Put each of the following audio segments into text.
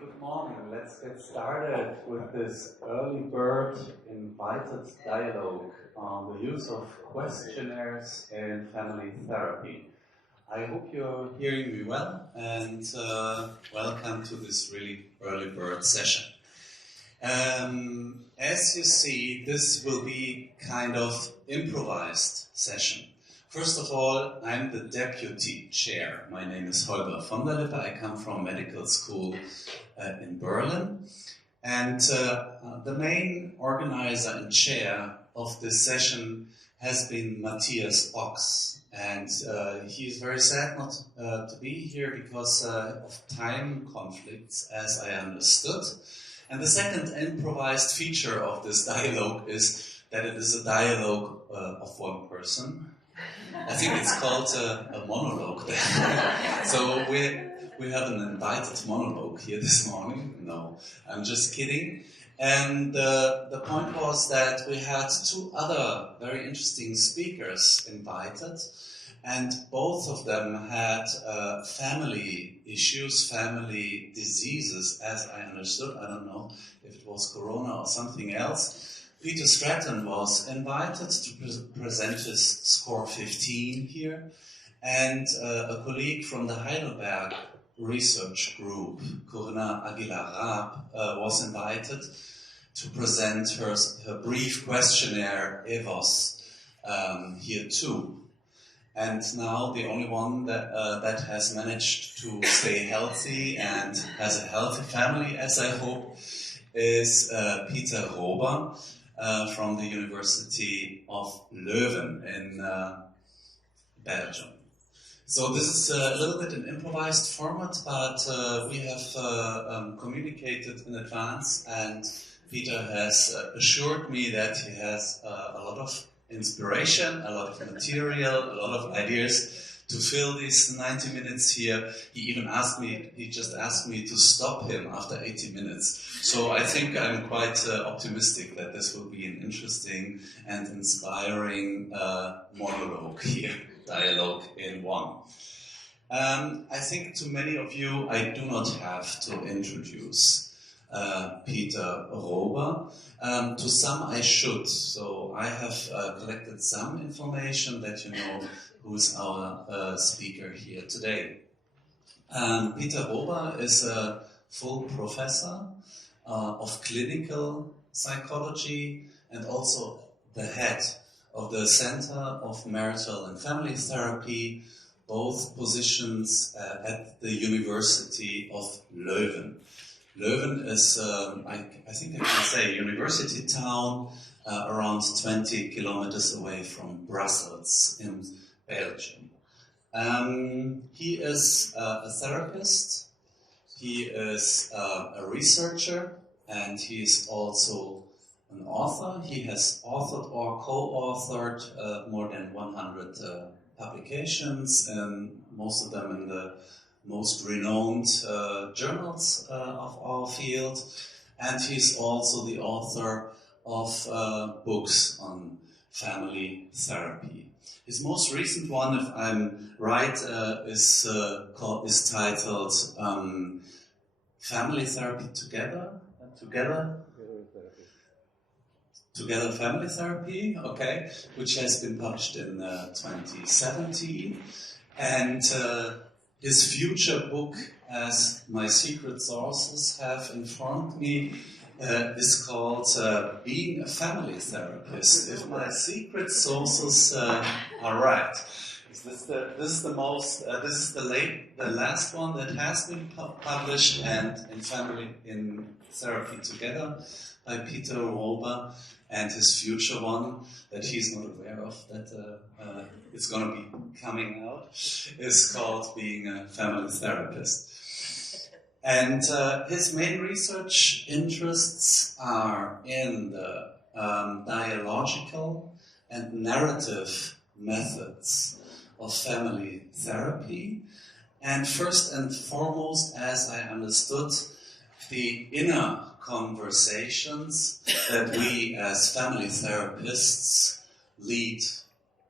Good morning. Let's get started with this early bird invited dialogue on the use of questionnaires in family therapy. I hope you're hearing me well, and welcome to this really early bird session. As you see, this will be kind of improvised session. First of all, I'm the deputy chair. My name is Holger von der Lippe. I come from medical school in Berlin. And the main organizer and chair of this session has been Matthias Ochs. And he is very sad not to be here because of time conflicts, as I understood. And the second improvised feature of this dialogue is that it is a dialogue of one person. I think it's called a monologue. So we have an invited monologue here this morning. No, I'm just kidding. And the point was that we had two other very interesting speakers invited, and both of them had family issues, family diseases, as I understood. I don't know if it was Corona or something else. Peter Stratton was invited to present his score 15 here, and a colleague from the Heidelberg research group, Corinna Aguilar-Raab, was invited to present her brief questionnaire, EVOS, here too. And now the only one that has managed to stay healthy and has a healthy family, as I hope, is Peter Rober, from the University of Leuven in Belgium. So this is a little bit an improvised format, but we have communicated in advance, and Peter has assured me that he has a lot of inspiration, a lot of material, a lot of ideas to fill these 90 minutes here. He just asked me to stop him after 80 minutes. So I think I'm quite optimistic that this will be an interesting and inspiring monologue here, dialogue in one. I think to many of you, I do not have to introduce Peter Rober. To some I should. So I have collected some information that you know who is our speaker here today. Peter Rober is a full professor of clinical psychology and also the head of the Center of Marital and Family Therapy, both positions at the University of Leuven. Leuven is, I think I can say, a university town around 20 kilometers away from Brussels in Belgium. He is a therapist, he is a researcher, and he is also an author. He has authored or co-authored more than 100 publications, and most of them in the most renowned journals of our field. And he's also the author of books on family therapy. His most recent one, if I'm right, is titled Family Therapy Together? Together Family Therapy, okay, which has been published in 2017. And his future book, as my secret sources have informed me, is called Being a Family Therapist. If my secret sources are right, this is the last one that has been published, and in Therapy Together by Peter Rober, and his future one that he's not aware of that is going to be coming out is called Being a Family Therapist. And his main research interests are in the dialogical and narrative methods of family therapy. And first and foremost, as I understood, the inner conversations that we as family therapists lead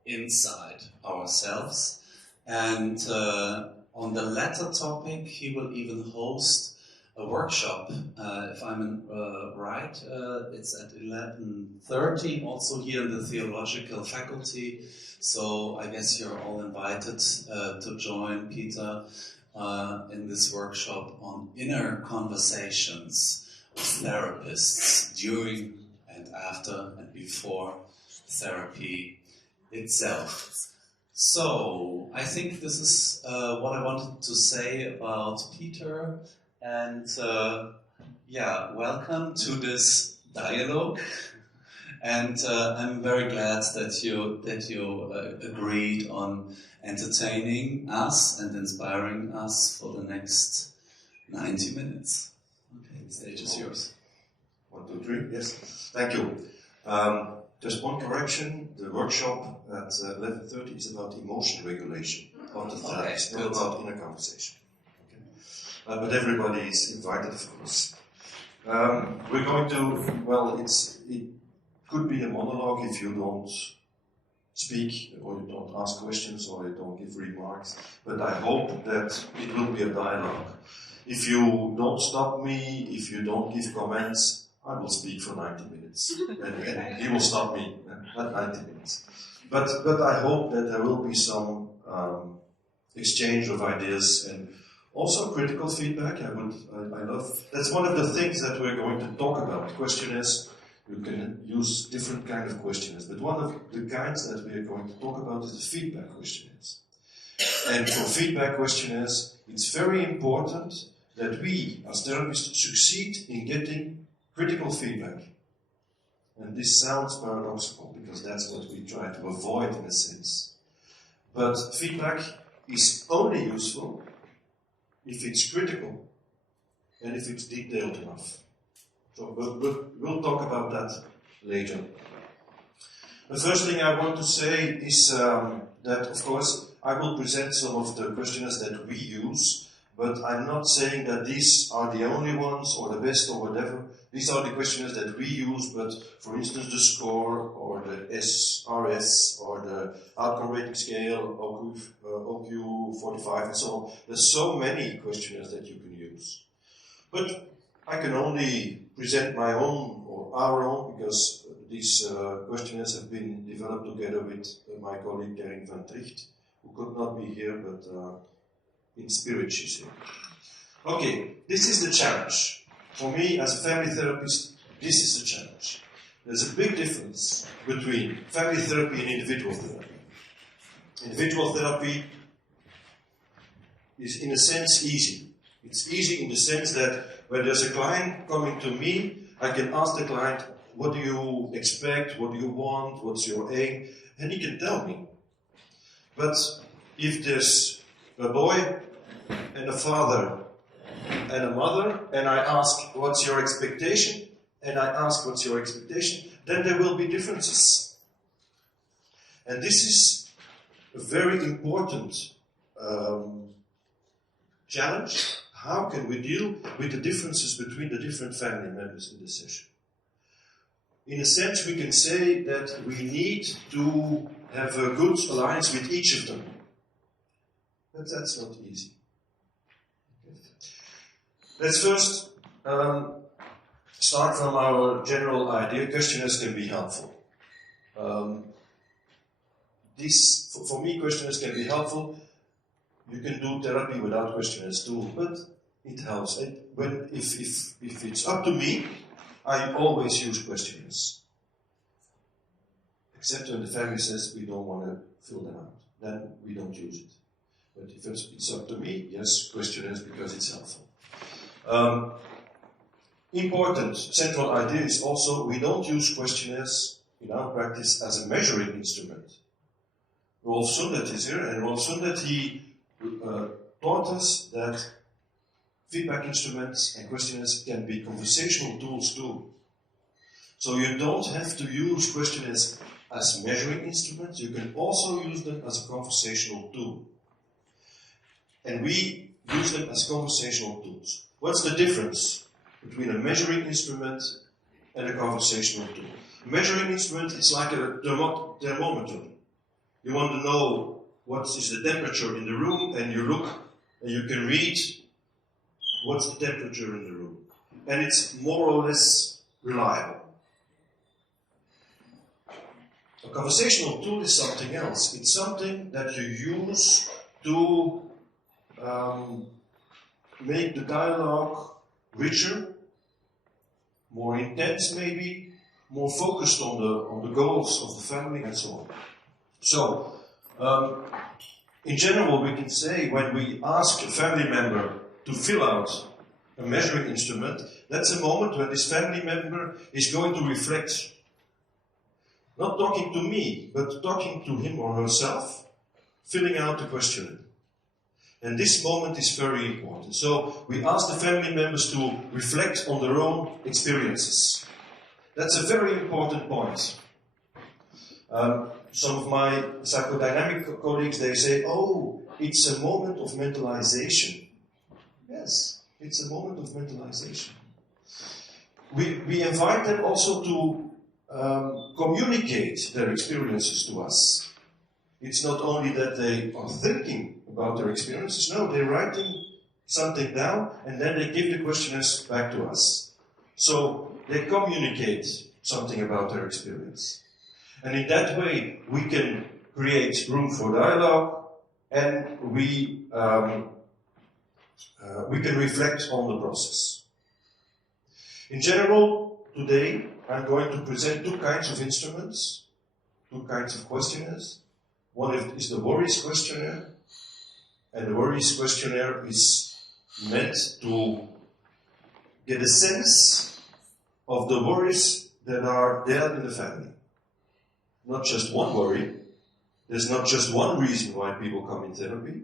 inside ourselves. And on the latter topic, he will even host a workshop. If I'm right, it's at 11:30, also here in the theological faculty. So I guess you're all invited to join Peter in this workshop on inner conversations with therapists during and after and before therapy itself. So I think this is what I wanted to say about Peter, and yeah, welcome to this dialogue. And I'm very glad that you agreed on entertaining us and inspiring us for the next 90 minutes. Okay, the stage is yours. 1, 2, 3. Yes, thank you. Just one correction: the workshop at 11:30 is about emotion regulation of the therapist, not about inner conversation. Okay. But everybody is invited, of course. We're going to, well, it could be a monologue if you don't speak, or you don't ask questions, or you don't give remarks, but I hope that it will be a dialogue. If you don't stop me, if you don't give comments, I will speak for 90 minutes, and you will stop me at 90 minutes. But I hope that there will be some exchange of ideas and also critical feedback. I love, that's one of the things that we're going to talk about. Questionnaires, you can use different kinds of questionnaires, but one of the kinds that we are going to talk about is the feedback questionnaires. And for feedback questionnaires, it's very important that we, as therapists, succeed in getting critical feedback. And this sounds paradoxical, because that's what we try to avoid in a sense. But feedback is only useful if it's critical and if it's detailed enough. So we'll talk about that later. The first thing I want to say is that, of course, I will present some of the questionnaires that we use, but I'm not saying that these are the only ones or the best or whatever. These are the questionnaires that we use, but for instance, the SCORE or the SRS or the outcome rating scale, OQ45 and so on. There's so many questionnaires that you can use. But I can only present my own or our own, because these questionnaires have been developed together with my colleague Karin van Tricht, who could not be here, but in spirit she's here. Okay, this is the challenge. For me, as a family therapist, this is the challenge. There's a big difference between family therapy and individual therapy. Individual therapy is, in a sense, easy. It's easy in the sense that when there's a client coming to me, I can ask the client, what do you expect, what do you want, what's your aim, and he can tell me. But if there's a boy and a father and a mother, and I ask, what's your expectation? And I ask, what's your expectation? Then there will be differences. And this is a very important challenge. How can we deal with the differences between the different family members in the session? In a sense, we can say that we need to have a good alliance with each of them. But that's not easy. Let's first start from our general idea. Questionnaires can be helpful. For me, questionnaires can be helpful. You can do therapy without questionnaires too, but it helps. If it's up to me, I always use questionnaires. Except when the family says we don't want to fill them out. Then we don't use it. But if it's up to me, yes, questionnaires, because it's helpful. Important central idea is also we don't use questionnaires in our practice as a measuring instrument. Rolf Sundert is here, and Rolf Sundert, he taught us that feedback instruments and questionnaires can be conversational tools too. So you don't have to use questionnaires as measuring instruments, you can also use them as a conversational tool. And we use them as conversational tools. What's the difference between a measuring instrument and a conversational tool? A measuring instrument is like a thermometer. You want to know what is the temperature in the room, and you look and you can read what's the temperature in the room. And it's more or less reliable. A conversational tool is something else. It's something that you use to make the dialogue richer, more intense maybe, more focused on the goals of the family and so on. So, in general, we can say when we ask a family member to fill out a measuring instrument, that's a moment when this family member is going to reflect. Not talking to me, but talking to him or herself, filling out the questionnaire. And this moment is very important. So we ask the family members to reflect on their own experiences. That's a very important point. Some of my psychodynamic colleagues, they say, oh, it's a moment of mentalization. Yes, it's a moment of mentalization. We invite them also to communicate their experiences to us. It's not only that they are thinking about their experiences, no, they're writing something down and then they give the questionnaires back to us. So they communicate something about their experience. And in that way, we can create room for dialogue and we can reflect on the process. In general, today, I'm going to present two kinds of instruments, two kinds of questionnaires. One is the Worries Questionnaire, and the Worries Questionnaire is meant to get a sense of the worries that are there in the family. Not just one worry. There's not just one reason why people come in therapy,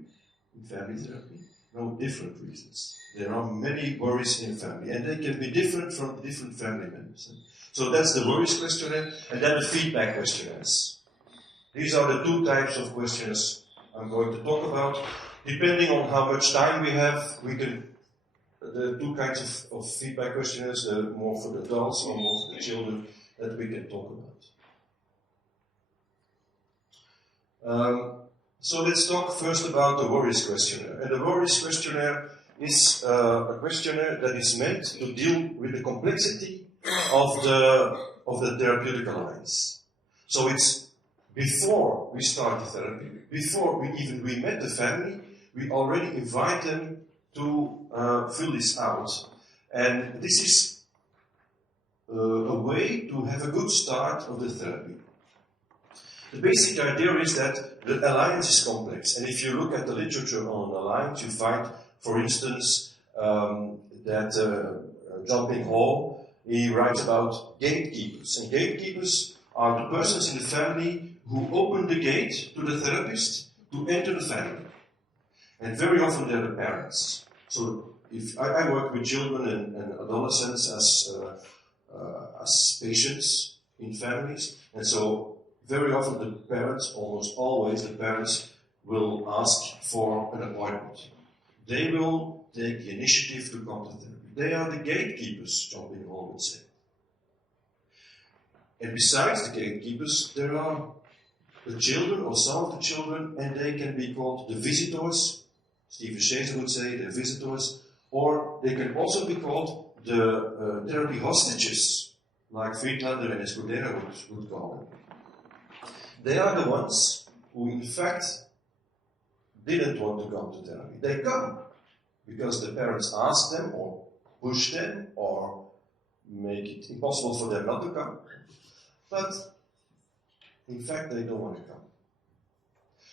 in family therapy. No, different reasons. There are many worries in family, and they can be different from different family members. So that's the Worries Questionnaire, and then the Feedback Questionnaires. These are the two types of questionnaires I'm going to talk about. Depending on how much time we have, we can, the two kinds of feedback questionnaires, more for the adults or more for the children, that we can talk about. So let's talk first about the Worries Questionnaire. And the Worries Questionnaire is a questionnaire that is meant to deal with the complexity of the therapeutic alliance. So it's before we start the therapy, before we met the family, we already invite them to fill this out. And this is a way to have a good start of the therapy. The basic idea is that the alliance is complex. And if you look at the literature on alliance, you find, for instance, that Jumping Hall, he writes about gatekeepers. And gatekeepers are the persons in the family who open the gate to the therapist to enter the family. And very often they're the parents. So if I work with children and adolescents as patients in families, and so very often the parents, almost always the parents, will ask for an appointment. They will take the initiative to come to therapy. They are the gatekeepers, Jumping Hall would say. And besides the gatekeepers, there are the children or some of the children, and they can be called the visitors. Stephen Shazer would say they're visitors, or they can also be called the therapy hostages, like Friedlander and Escudero would call them. They are the ones who, in fact, didn't want to come to therapy. They come because the parents ask them or push them or make it impossible for them not to come. But, in fact, they don't want to come.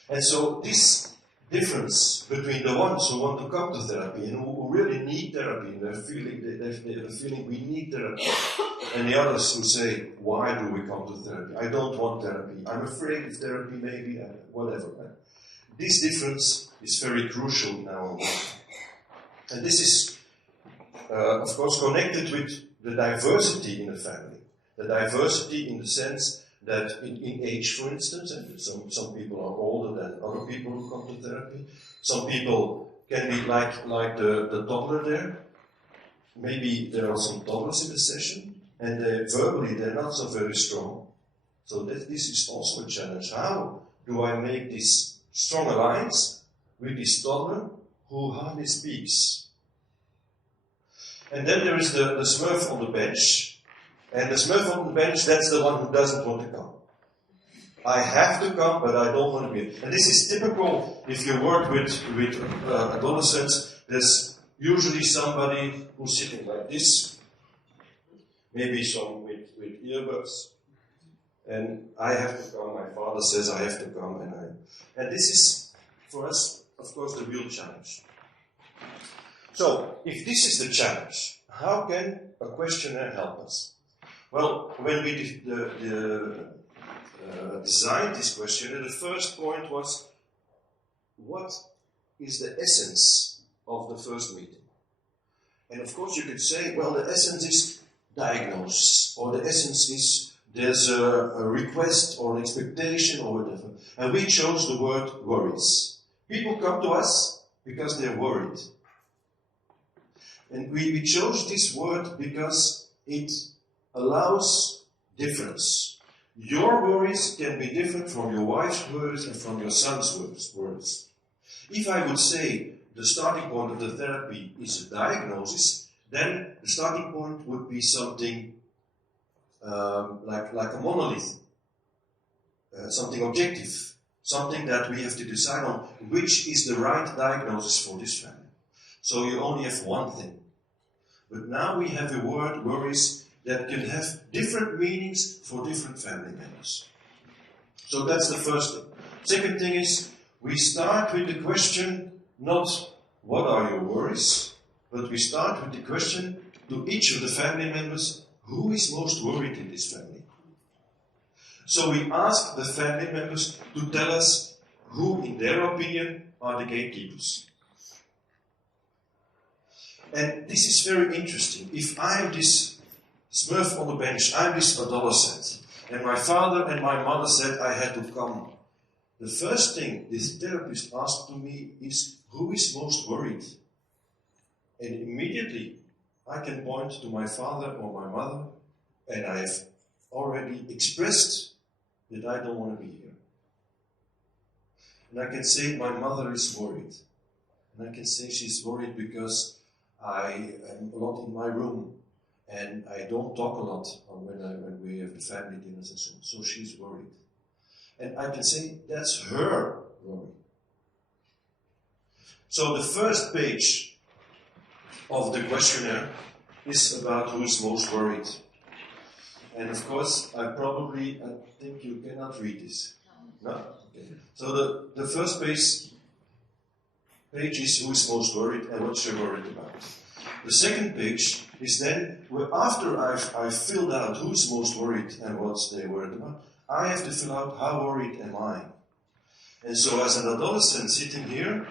And so this difference between the ones who want to come to therapy and who really need therapy, and they're feeling we need therapy, and the others who say, why do we come to therapy? I don't want therapy. I'm afraid of therapy, maybe, whatever. This difference is very crucial in our work. And this is, of course, connected with the diversity in the family. The diversity in the sense that in age, for instance, and some people are older than other people who come to therapy. Some people can be like the toddler there. Maybe there are some toddlers in the session, and verbally they're not so very strong. So this is also a challenge. How do I make this strong alliance with this toddler who hardly speaks? And then there is the Smurf on the bench. And the Smurf on the bench, that's the one who doesn't want to come. I have to come, but I don't want to be. And this is typical if you work with adolescents. There's usually somebody who's sitting like this, maybe some with earbuds. And I have to come, my father says I have to come, and this is, for us, of course, the real challenge. So, if this is the challenge, how can a questionnaire help us? Well, when we designed this questionnaire, the first point was, what is the essence of the first meeting? And of course you could say, well, the essence is diagnosis, or the essence is there's a request or an expectation or whatever. And we chose the word worries. People come to us because they're worried. And we chose this word because it allows difference. Your worries can be different from your wife's worries and from your son's worries. If I would say the starting point of the therapy is a diagnosis, then the starting point would be something like a monolith, something objective, something that we have to decide on which is the right diagnosis for this family. So you only have one thing. But now we have a word, worries, that can have different meanings for different family members. So that's the first thing. Second thing is, we start with the question, not what are your worries, but we start with the question to each of the family members, who is most worried in this family? So we ask the family members to tell us who, in their opinion, are the gatekeepers. And this is very interesting. If I am this Smurf on the bench, I'm this adolescent, and my father and my mother said I had to come, the first thing this therapist asked to me is, who is most worried? And immediately I can point to my father or my mother, and I have already expressed that I don't want to be here. And I can say my mother is worried. And I can say she's worried because I am a lot in my room, and I don't talk a lot when we have the family dinners and so on. So she's worried. And I can say that's her worry. So the first page of the questionnaire is about who is most worried. And of course, I think you cannot read this. No? Okay. So the first page is who is most worried and what you're worried about. The second page is then, after I've filled out who's most worried and what they're worried about, I have to fill out how worried am I. And so as an adolescent sitting here,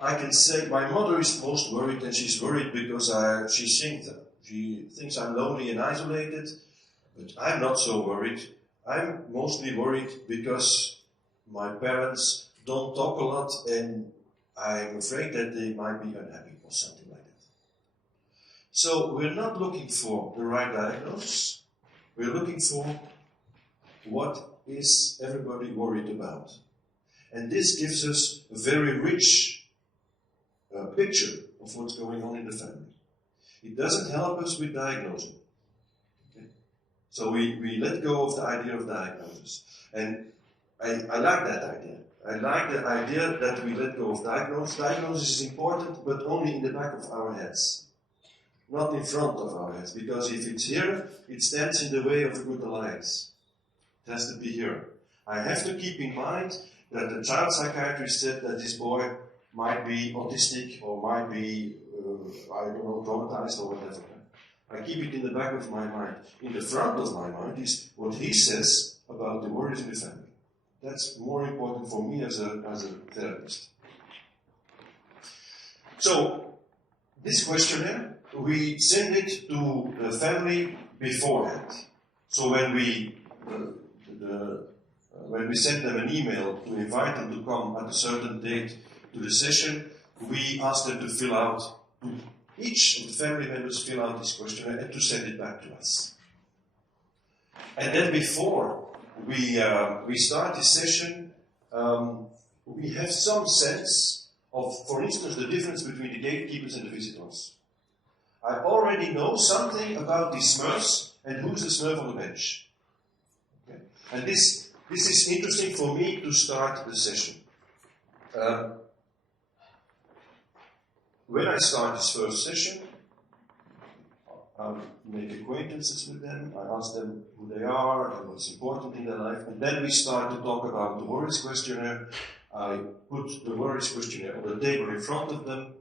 I can say my mother is most worried, and she's worried because she thinks I'm lonely and isolated, but I'm not so worried. I'm mostly worried because my parents don't talk a lot, and I'm afraid that they might be unhappy or something like that. So we're not looking for the right diagnosis. We're looking for what is everybody worried about. And this gives us a very rich picture of what's going on in the family. It doesn't help us with diagnosing. Okay? So we let go of the idea of diagnosis. And I like that idea. I like the idea that we let go of diagnosis. Diagnosis is important, but only in the back of our heads. Not in front of our heads. Because if it's here, it stands in the way of a good alliance. It has to be here. I have to keep in mind that the child psychiatrist said that this boy might be autistic or might be, traumatized or whatever. I keep it in the back of my mind. In the front of my mind is what he says about the worries in the family. That's more important for me as a therapist. So, this questionnaire, we send it to the family beforehand. So when we send them an email to invite them to come at a certain date to the session, we ask them to fill out, each of the family members fill out this questionnaire and to send it back to us. And then before we start this session, we have some sense of, for instance, the difference between the gatekeepers and the visitors. I already know something about the Smurfs and who's the Smurf on the bench. Okay? And this is interesting for me to start the session. When I start this first session, I make acquaintances with them, I ask them who they are and what's important in their life, and then we start to talk about the Worries Questionnaire. I put the Worries Questionnaire on the table in front of them,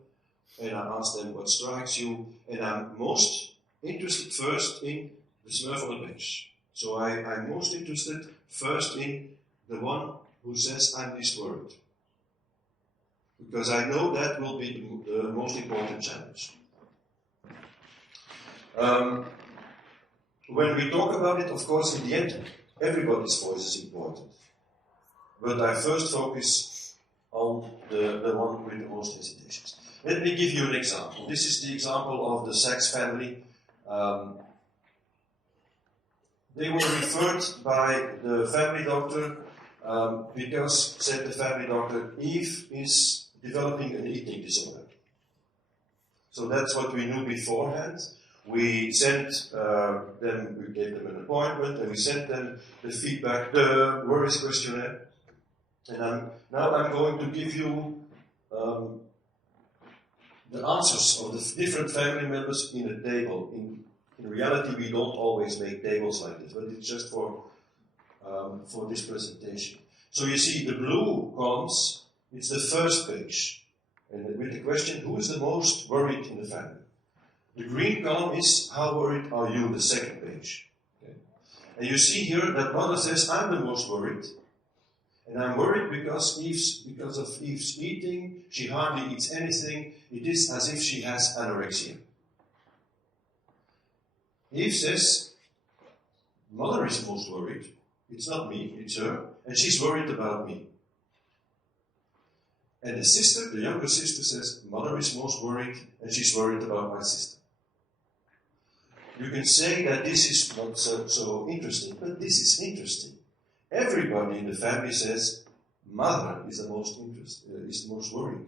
and I ask them what strikes you, and I'm most interested first in the Smurf on the bench. So I'm most interested first in the one who says, I'm least worried. Because I know that will be the most important challenge. When we talk about it, of course, in the end, everybody's voice is important. But I first focus on the one with the most hesitations. Let me give you an example. This is the example of the Sachs family. They were referred by the family doctor because, said the family doctor, Eve is developing an eating disorder. So that's what we knew beforehand. We sent them, we gave them an appointment, and we sent them the feedback, the Worries Questionnaire. And now I'm going to give you the answers of the different family members in a table. In reality, we don't always make tables like this, but it's just for this presentation. So you see the blue columns, it's the first page. And with the question, who is the most worried in the family? The green column is, how worried are you, the second page. Okay. And you see here that mother says, I'm the most worried. And I'm worried because of Eve's eating, she hardly eats anything. It is as if she has anorexia. Eve says, mother is most worried. It's not me, it's her. And she's worried about me. And the sister, the younger sister, says, mother is most worried, and she's worried about my sister. You can say that this is not so interesting, but this is interesting. Everybody in the family says, mother is the most worried.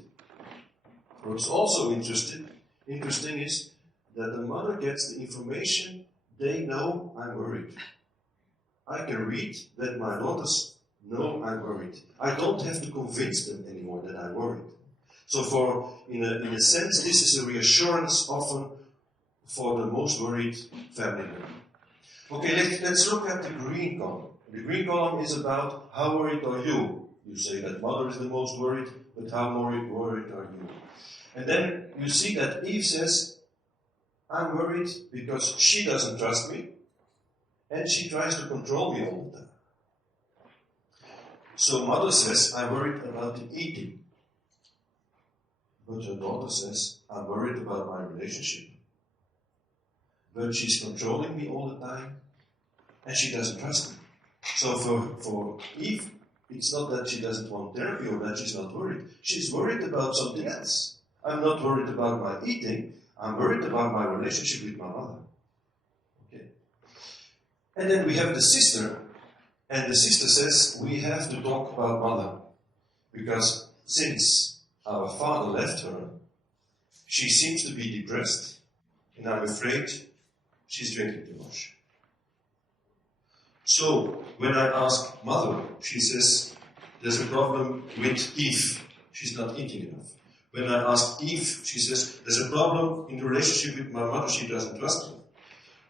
What's also interesting is that the mother gets the information, they know I'm worried. I can read that my daughters know I'm worried. I don't have to convince them anymore that I'm worried. So in a sense, this is a reassurance often for the most worried family member. Okay, let's look at the green column. The green column is about how worried are you? You say that mother is the most worried, but how worried are you? And then you see that Eve says, I'm worried because she doesn't trust me, and she tries to control me all the time. So mother says, I'm worried about the eating. But her daughter says, I'm worried about my relationship. But she's controlling me all the time, and she doesn't trust me. So for Eve, it's not that she doesn't want therapy or that she's not worried. She's worried about something else. I'm not worried about my eating, I'm worried about my relationship with my mother. Okay. And then we have the sister, and the sister says, we have to talk about mother. Because since our father left her, she seems to be depressed, and I'm afraid she's drinking too much. So, when I ask mother, she says, there's a problem with Eve. She's not eating enough. When I ask Eve, she says, there's a problem in the relationship with my mother. She doesn't trust me.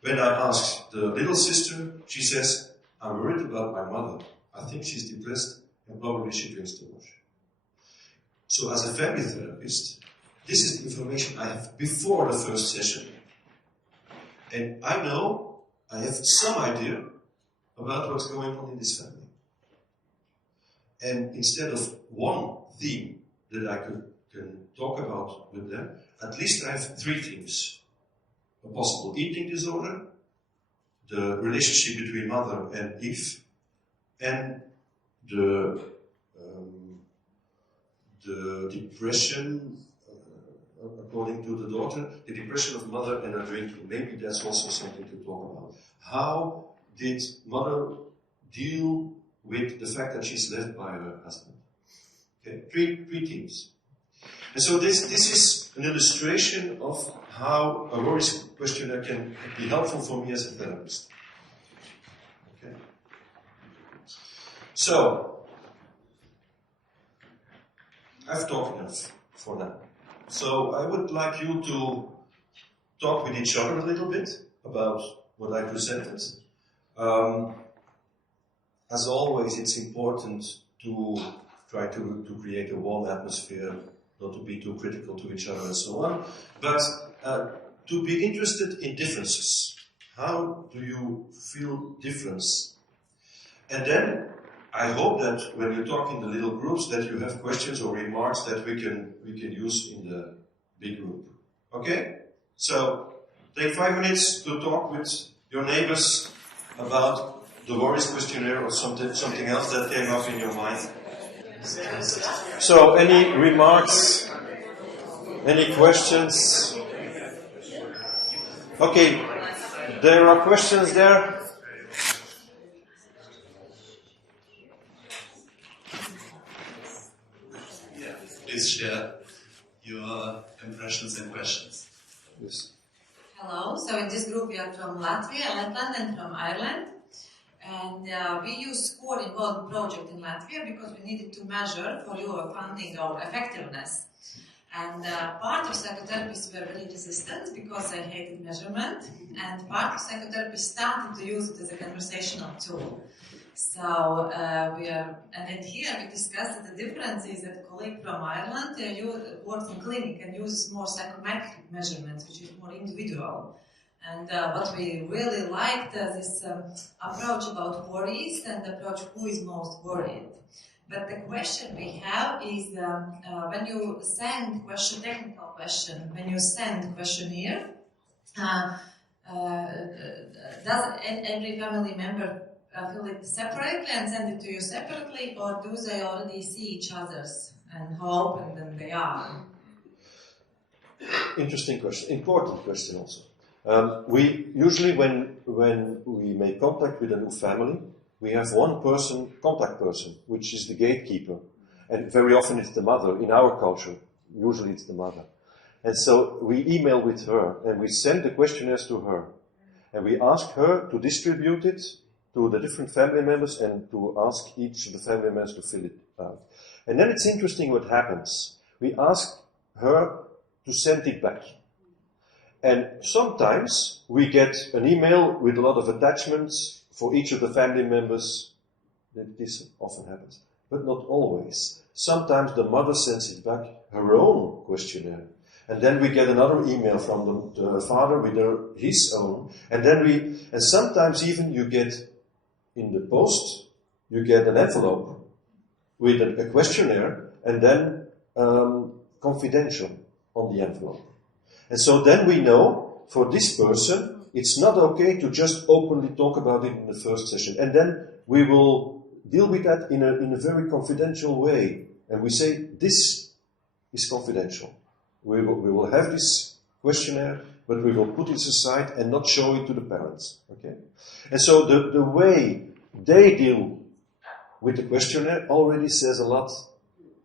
When I ask the little sister, she says, I'm worried about my mother. I think she's depressed and probably she drinks too much. So as a family therapist, this is the information I have before the first session. And I know I have some idea about what's going on in this family. And instead of one theme that I can talk about with them, at least I have three themes. A possible eating disorder, the relationship between mother and Eve, and the depression, according to the daughter, the depression of mother and her drinking. Maybe that's also something to talk about. How did mother deal with the fact that she's left by her husband? Okay, three themes. And so this is an illustration of how a Worries questionnaire can be helpful for me as a therapist. Okay. So, I've talked enough for now. So I would like you to talk with each other a little bit about what I presented. As always, it's important to try to create a warm atmosphere, not to be too critical to each other and so on, but to be interested in differences. How do you feel difference? And then I hope that when you talk in the little groups that you have questions or remarks that we can use in the big group. Okay? So take 5 minutes to talk with your neighbors about the Worries questionnaire or something else that came up in your mind. So any remarks? Any questions? Okay, there are questions there. Please share your impressions and questions. Yes. Hello, so in this group we are from Latvia, Lapland and from Ireland. And we use score in one project in Latvia because we needed to measure for your funding or effectiveness. And part of psychotherapists were very resistant because they hated measurement, and part of psychotherapists started to use it as a conversational tool. So and then here we discussed that the difference is that a colleague from Ireland works in clinic and uses more psychometric measurements, which is more individual. And what we really liked this approach about worries and the approach who is most worried. But the question we have is when you send technical question, when you send questionnaire, does every family member fill it separately and send it to you separately, or do they already see each other's and how open then they are? Interesting question, important question also. We usually, when we make contact with a new family, we have one person, contact person, which is the gatekeeper. And very often it's the mother. In our culture, usually it's the mother. And so we email with her, and we send the questionnaires to her. And we ask her to distribute it to the different family members and to ask each of the family members to fill it out. And then it's interesting what happens. We ask her to send it back. And sometimes we get an email with a lot of attachments for each of the family members. This often happens, but not always. Sometimes the mother sends it back, her own questionnaire. And then we get another email from the father with his own. And sometimes even you get in the post, you get an envelope with a questionnaire and then confidential on the envelope. And so then we know, for this person, it's not okay to just openly talk about it in the first session. And then we will deal with that in a very confidential way. And we say, this is confidential. We will have this questionnaire, but we will put it aside and not show it to the parents. Okay? And so the way they deal with the questionnaire already says a lot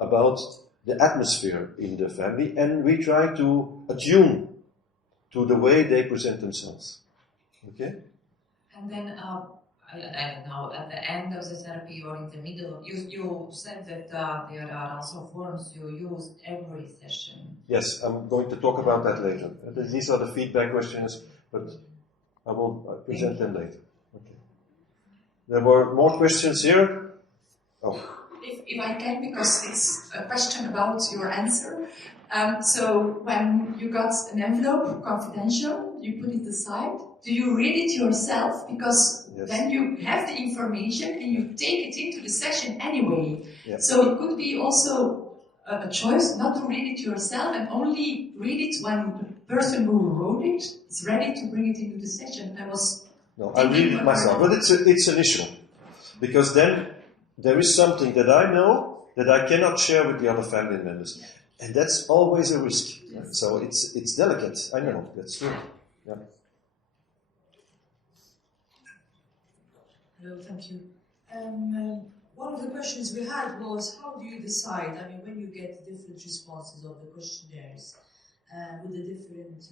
about the atmosphere in the family, and we try to attune to the way they present themselves. Okay? And then, I don't know, at the end of the therapy or in the middle, you said that there are also forms you use every session. Yes, I'm going to talk about that later. These are the feedback questions, but I will present them later. Okay. There were more questions here. Oh. If I can, because it's a question about your answer. So when you got an envelope, confidential, you put it aside. Do you read it yourself? Because yes. Then you have the information and you take it into the session anyway. Yes. So it could be also a choice not to read it yourself and only read it when the person who wrote it is ready to bring it into the session. I read it myself, but it's an issue. Because then there is something that I know that I cannot share with the other family members. And that's always a risk. Yes. So it's delicate. I know, that's true. Yeah. Hello, thank you. One of the questions we had was, how do you decide? I mean, when you get different responses of the questionnaires with the different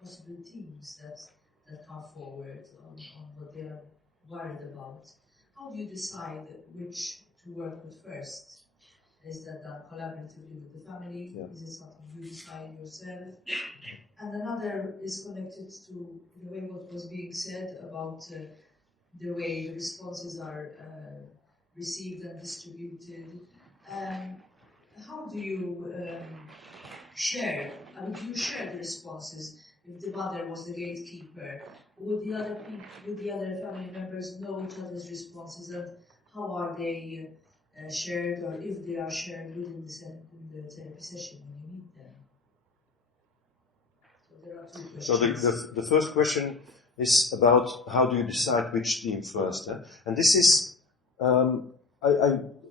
possible themes that come forward on what they are worried about. How do you decide which to work with first? Is that done collaboratively with the family? Yeah. Is it something you decide yourself? And another is connected to the way what was being said about the way the responses are received and distributed. How do you share? I mean, do you share the responses? If the mother was the gatekeeper, would the other family members know each other's responses, and how are they shared, or if they are shared within the therapy session when you meet them? So there are two questions. So the first question is about how do you decide which theme first, eh? And this is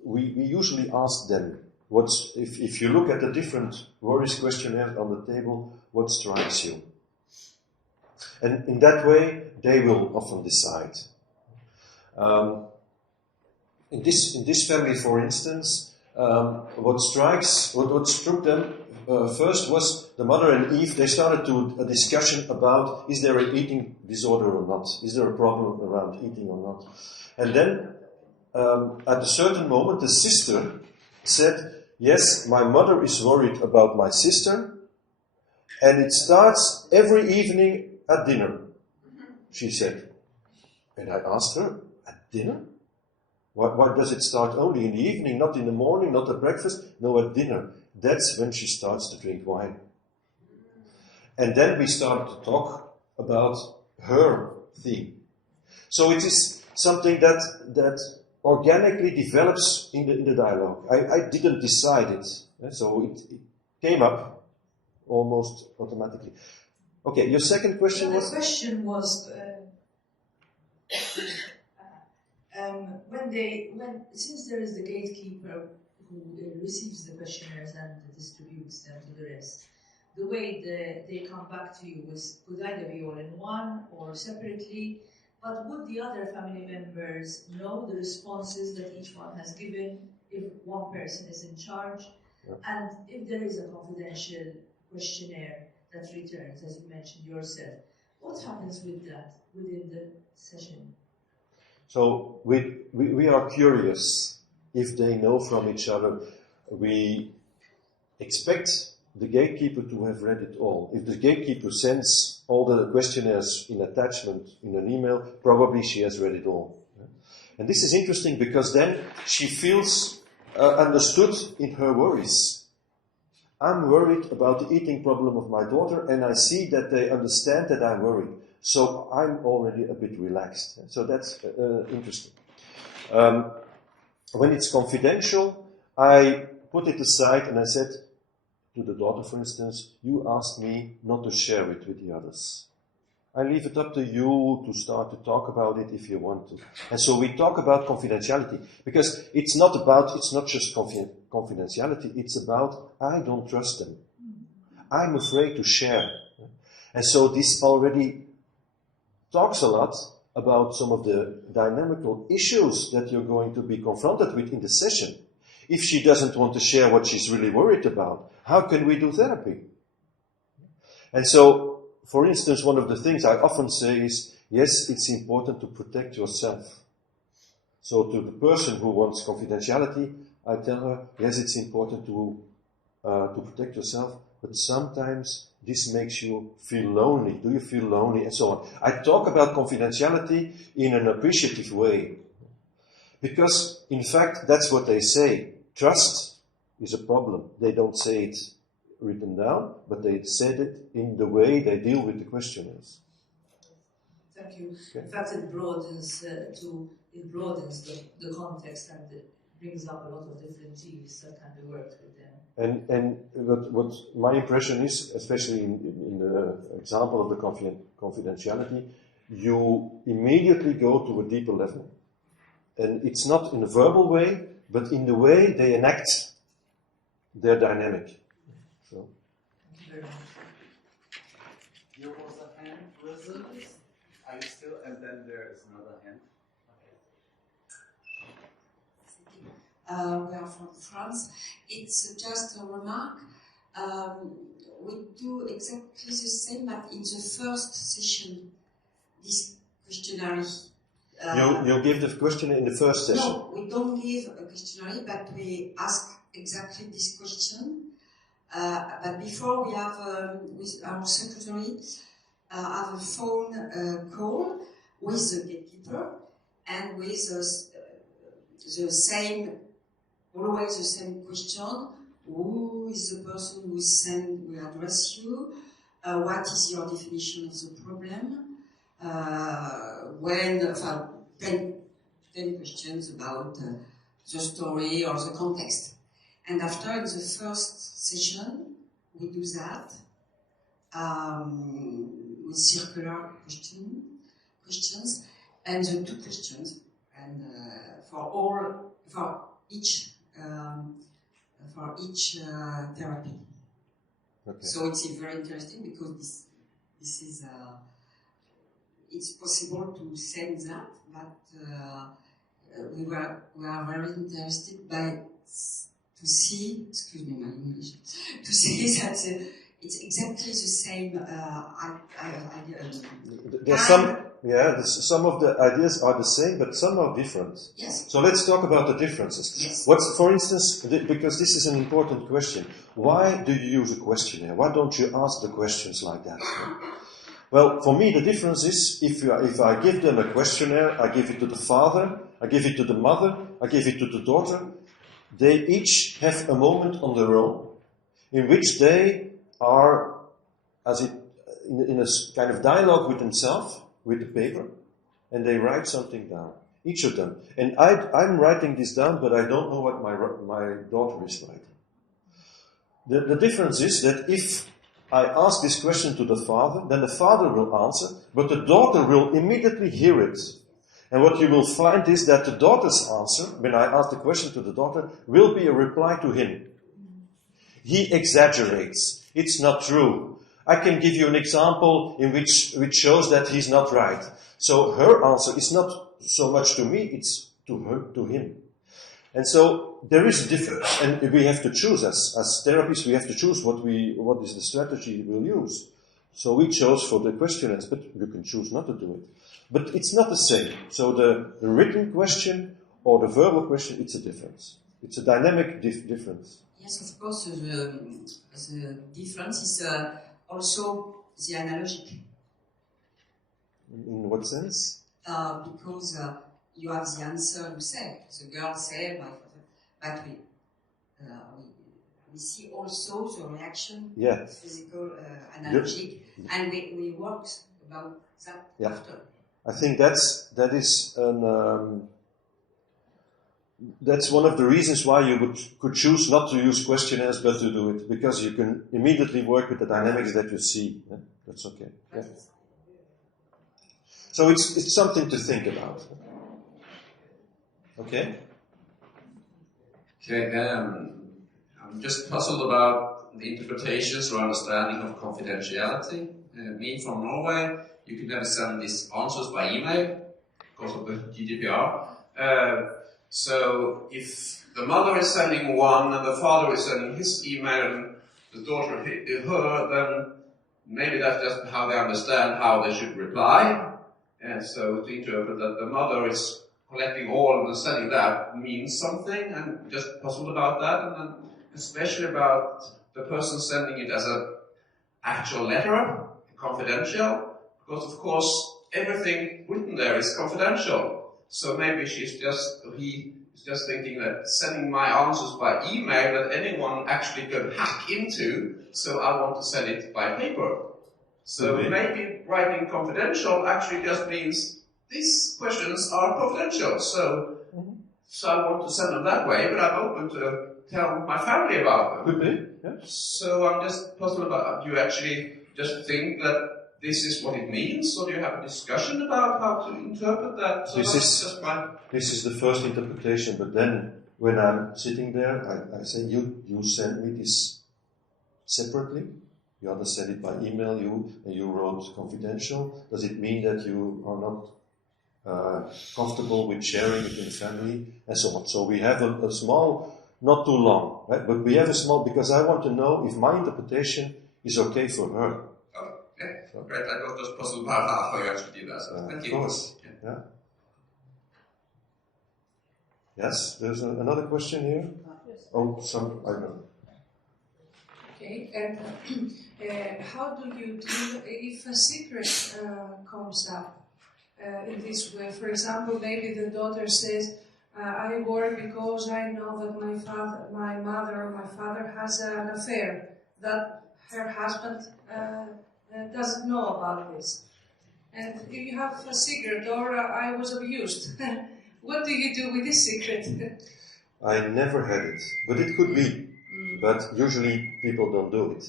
we usually ask them if you look at the different Worries Questionnaires on the table, what strikes you? And in that way, they will often decide. In this family, for instance, what struck them first was the mother and Eve. They started a discussion about, is there an eating disorder or not? Is there a problem around eating or not? And then, at a certain moment, the sister said, yes, my mother is worried about my sister, and it starts every evening at dinner, she said. And I asked her, at dinner? Why does it start only in the evening, not in the morning, not at breakfast? No, at dinner. That's when she starts to drink wine. And then we started to talk about her theme. So it is something that organically develops in the dialogue. I didn't decide it, so it came up almost automatically. Okay, your second question was? The question was since there is the gatekeeper who receives the questionnaires and distributes them to the rest, the way they come back to you could either be all in one or separately, but would the other family members know the responses that each one has given if one person is in charge? Yeah. And if there is a confidential questionnaire that returns, as you mentioned yourself, what happens with that within the session? So we are curious if they know from each other. We expect the gatekeeper to have read it all. If the gatekeeper sends all the questionnaires in attachment in an email, probably she has read it all. And this is interesting because then she feels understood in her worries. I'm worried about the eating problem of my daughter, and I see that they understand that I'm worried. So I'm already a bit relaxed. So that's interesting. When it's confidential, I put it aside and I said to the daughter, for instance, you asked me not to share it with the others. I leave it up to you to start to talk about it if you want to. And so we talk about confidentiality, because it's not just confidentiality, it's about I don't trust them. I'm afraid to share. And so this already talks a lot about some of the dynamical issues that you're going to be confronted with in the session. If she doesn't want to share what she's really worried about, how can we do therapy? And so, for instance, one of the things I often say is, yes, it's important to protect yourself. So to the person who wants confidentiality, I tell her, yes, it's important to protect yourself, but sometimes this makes you feel lonely. Do you feel lonely? And so on. I talk about confidentiality in an appreciative way. Because, in fact, that's what they say. Trust is a problem. They don't say it written down, but they said it in the way they deal with the questionnaires. Thank you. Okay. In fact, it broadens the context, and it brings up a lot of different themes that can be worked with them. And what my impression is, especially in the example of the confidentiality, you immediately go to a deeper level. And it's not in a verbal way, but in the way they enact their dynamic. So. Thank you very much. Here was a hand risen. Are you still? And then there is another hand. We have from France. It's just a remark. We do exactly the same, but in the first session, this questionnaire. You give the questionnaire in the first session? No, we don't give a questionnaire, but we ask exactly this question. But before we have, with our secretary, have a phone call with the gatekeeper and with the same, always the same question. Who is the person who will address you? What is your definition of the problem? 10 questions about the story or the context. And after, in the first session, we do that with circular questions, and the 2 questions, and for each therapy. Okay. So it's very interesting because this is it's possible to send that, but we are very interested to see. Excuse me, my English. To see that it's exactly the same idea. There's some of the ideas are the same, but some are different. Yes. So let's talk about the differences. Yes. For instance, because this is an important question, why do you use a questionnaire? Why don't you ask the questions like that? Well, for me, the difference is if I give them a questionnaire, I give it to the father, I give it to the mother, I give it to the daughter. They each have a moment on their own in which they are, in a kind of dialogue with themselves, with the paper, and they write something down, each of them. And I'm writing this down, but I don't know what my daughter is writing. The difference is that if I ask this question to the father, then the father will answer, but the daughter will immediately hear it. And what you will find is that the daughter's answer, when I ask the question to the daughter, will be a reply to him. He exaggerates. It's not true. I can give you an example in which shows that he's not right. So her answer is not so much to me, it's to him. And so there is a difference, and we have to choose as therapists. We have to choose what is the strategy we'll use. So we chose for the questionnaires, but you can choose not to do it. But it's not the same. So the written question or the verbal question, it's a difference. It's a dynamic difference. Yes, of course. The difference is also the analogic. In what sense? Because you have the answer you say. The girl said, but we see also the reaction, physical, analogic, and we work about that after. I think that's one of the reasons why you could choose not to use questionnaires but to do it, because you can immediately work with the dynamics that you see. Yeah? That's okay. Yeah. So it's something to think about. Okay? Okay, I'm just puzzled about the interpretations or understanding of confidentiality. Me from Norway, you can never send these answers by email because of the GDPR. So if the mother is sending one and the father is sending his email and the daughter her, then maybe that's just how they understand how they should reply. And so to interpret that the mother is collecting all and sending that means something, and just puzzled about that, and then especially about the person sending it as an actual letter, confidential, because of course everything written there is confidential. So maybe he is just thinking that sending my answers by email that anyone actually can hack into, so I want to send it by paper. So maybe writing confidential actually just means these questions are confidential, so I want to send them that way, but I'm open to tell my family about them. Could be, yeah. So I'm just puzzled about, do you actually just think that this is what it means, or do you have a discussion about how to interpret that? So this is the first interpretation, but then when I'm sitting there, I say, you send me this separately. You either send it by email, and you wrote confidential. Does it mean that you are not comfortable with sharing it in family, and so on? So we have a small not too long, right? But we have a small, because I want to know if my interpretation is okay for her. Okay, great. I was just puzzled about how you actually do that. So thank you. Of course, yeah. Yes, there's another question here. Oh, some, I don't know. Okay, and how do you deal if a secret comes up in this way? For example, maybe the daughter says, I worry because I know that my mother or my father has an affair, that her husband doesn't know about this. And if you have a secret, or I was abused, what do you do with this secret? I never had it, but it could be. But usually people don't do it.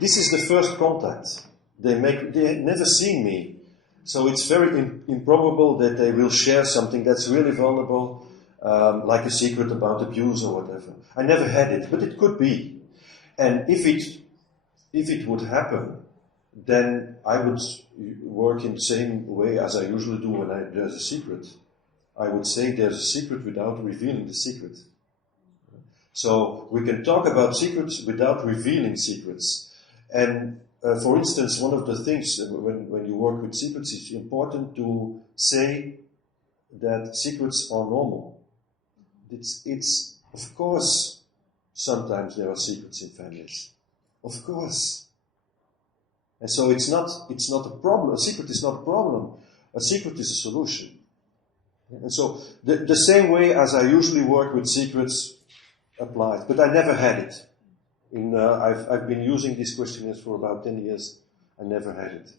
This is the first contact. They never seen me. So it's very improbable that they will share something that's really vulnerable, like a secret about abuse or whatever. I never had it, but it could be. And if it would happen, then I would work in the same way as I usually do when there's a secret. I would say there's a secret without revealing the secret. So we can talk about secrets without revealing secrets. And for instance, one of the things when you work with secrets, it's important to say that secrets are normal. It's of course, sometimes there are secrets in families. Of course. And so it's not a problem. A secret is not a problem. A secret is a solution. And so the same way as I usually work with secrets applies, but I never had it. I've been using these questionnaires for about 10 years. I never had it.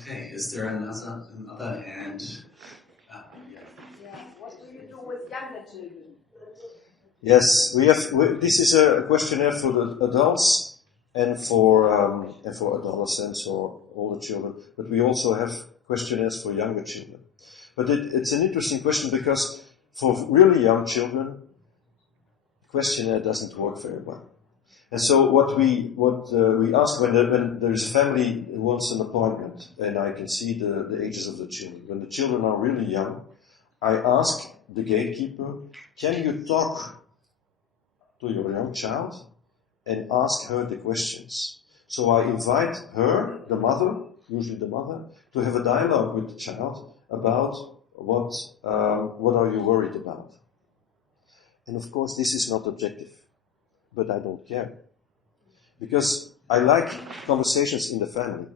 Okay, is there another hand? Yeah. What do you do with younger children? Yes, this is a questionnaire for the adults and for adolescents or older children, but we also have questionnaires for younger children. But it's an interesting question because for really young children, questionnaire doesn't work very well. And so what we ask when there is a family who wants an appointment, and I can see the ages of the children. When the children are really young, I ask the gatekeeper, can you talk to your young child and ask her the questions? So I invite her, the mother, usually the mother, to have a dialogue with the child about what are you worried about. And of course, this is not objective, but I don't care. Because I like conversations in the family.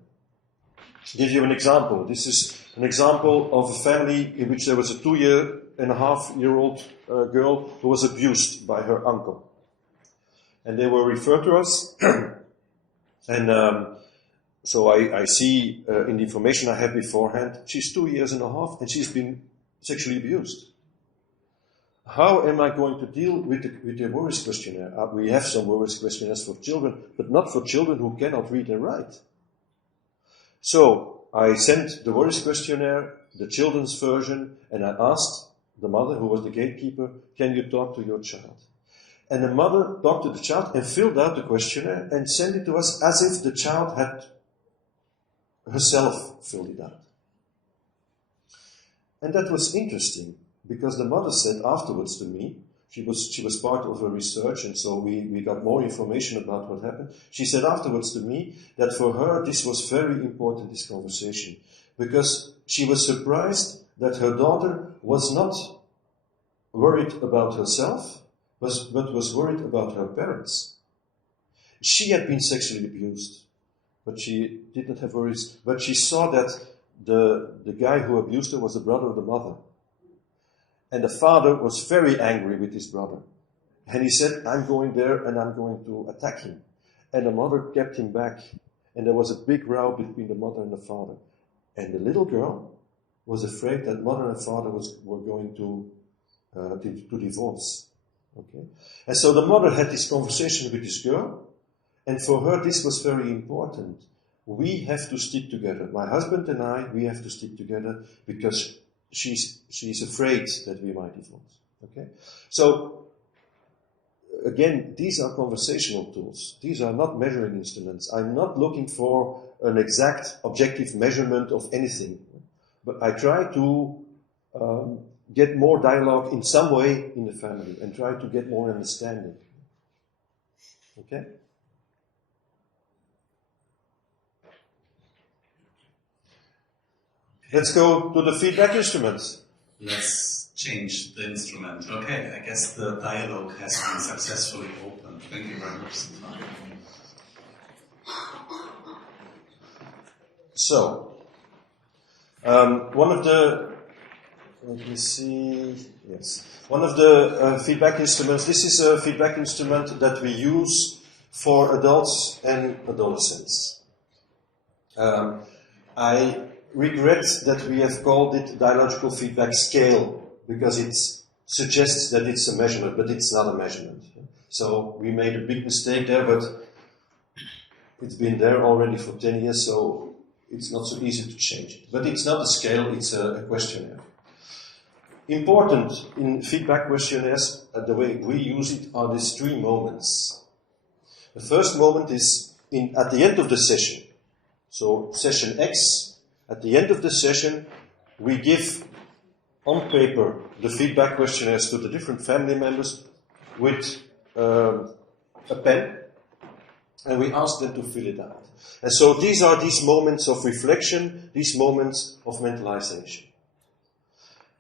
To give you an example, this is an example of a family in which there was a 2.5-year-old girl who was abused by her uncle. And they were referred to us, and so I see in the information I had beforehand, she's 2.5 years and she's been sexually abused. How am I going to deal with the Worries Questionnaire? We have some Worries Questionnaires for children, but not for children who cannot read and write. So I sent the Worries Questionnaire, the children's version, and I asked the mother, who was the gatekeeper, can you talk to your child? And the mother talked to the child and filled out the questionnaire and sent it to us as if the child had herself filled it out. And that was interesting, because the mother said afterwards to me, she was part of her research, and so we got more information about what happened. She said afterwards to me that for her this was very important, this conversation, because she was surprised that her daughter was not worried about herself, but was worried about her parents. She had been sexually abused, but she didn't have worries. But she saw that the guy who abused her was the brother of the mother. And the father was very angry with his brother. And he said, I'm going there and I'm going to attack him. And the mother kept him back. And there was a big row between the mother and the father. And the little girl was afraid that mother and father were going to divorce. Okay? And so the mother had this conversation with this girl. And for her, this was very important. We have to stick together. My husband and I, we have to stick together because she's afraid that we might divorce. Okay? So again, these are conversational tools. These are not measuring instruments. I'm not looking for an exact objective measurement of anything. But I try to get more dialogue in some way in the family and try to get more understanding. Okay? Let's go to the feedback instruments. Let's change the instrument. Okay, I guess the dialogue has been successfully opened. Thank you very much. So, one of the, let me see, yes. One of the feedback instruments, this is a feedback instrument that we use for adults and adolescents. I regret that we have called it Dialogical Feedback Scale, because it suggests that it's a measurement, but it's not a measurement. So we made a big mistake there, but it's been there already for 10 years, so it's not so easy to change it. But it's not a scale, it's a questionnaire. Important in feedback questionnaires, the way we use it, are these 3 moments. The first moment is at the end of the session. So session X, at the end of the session, we give on paper the feedback questionnaires to the different family members with a pen, and we ask them to fill it out. And so these are these moments of reflection, these moments of mentalization.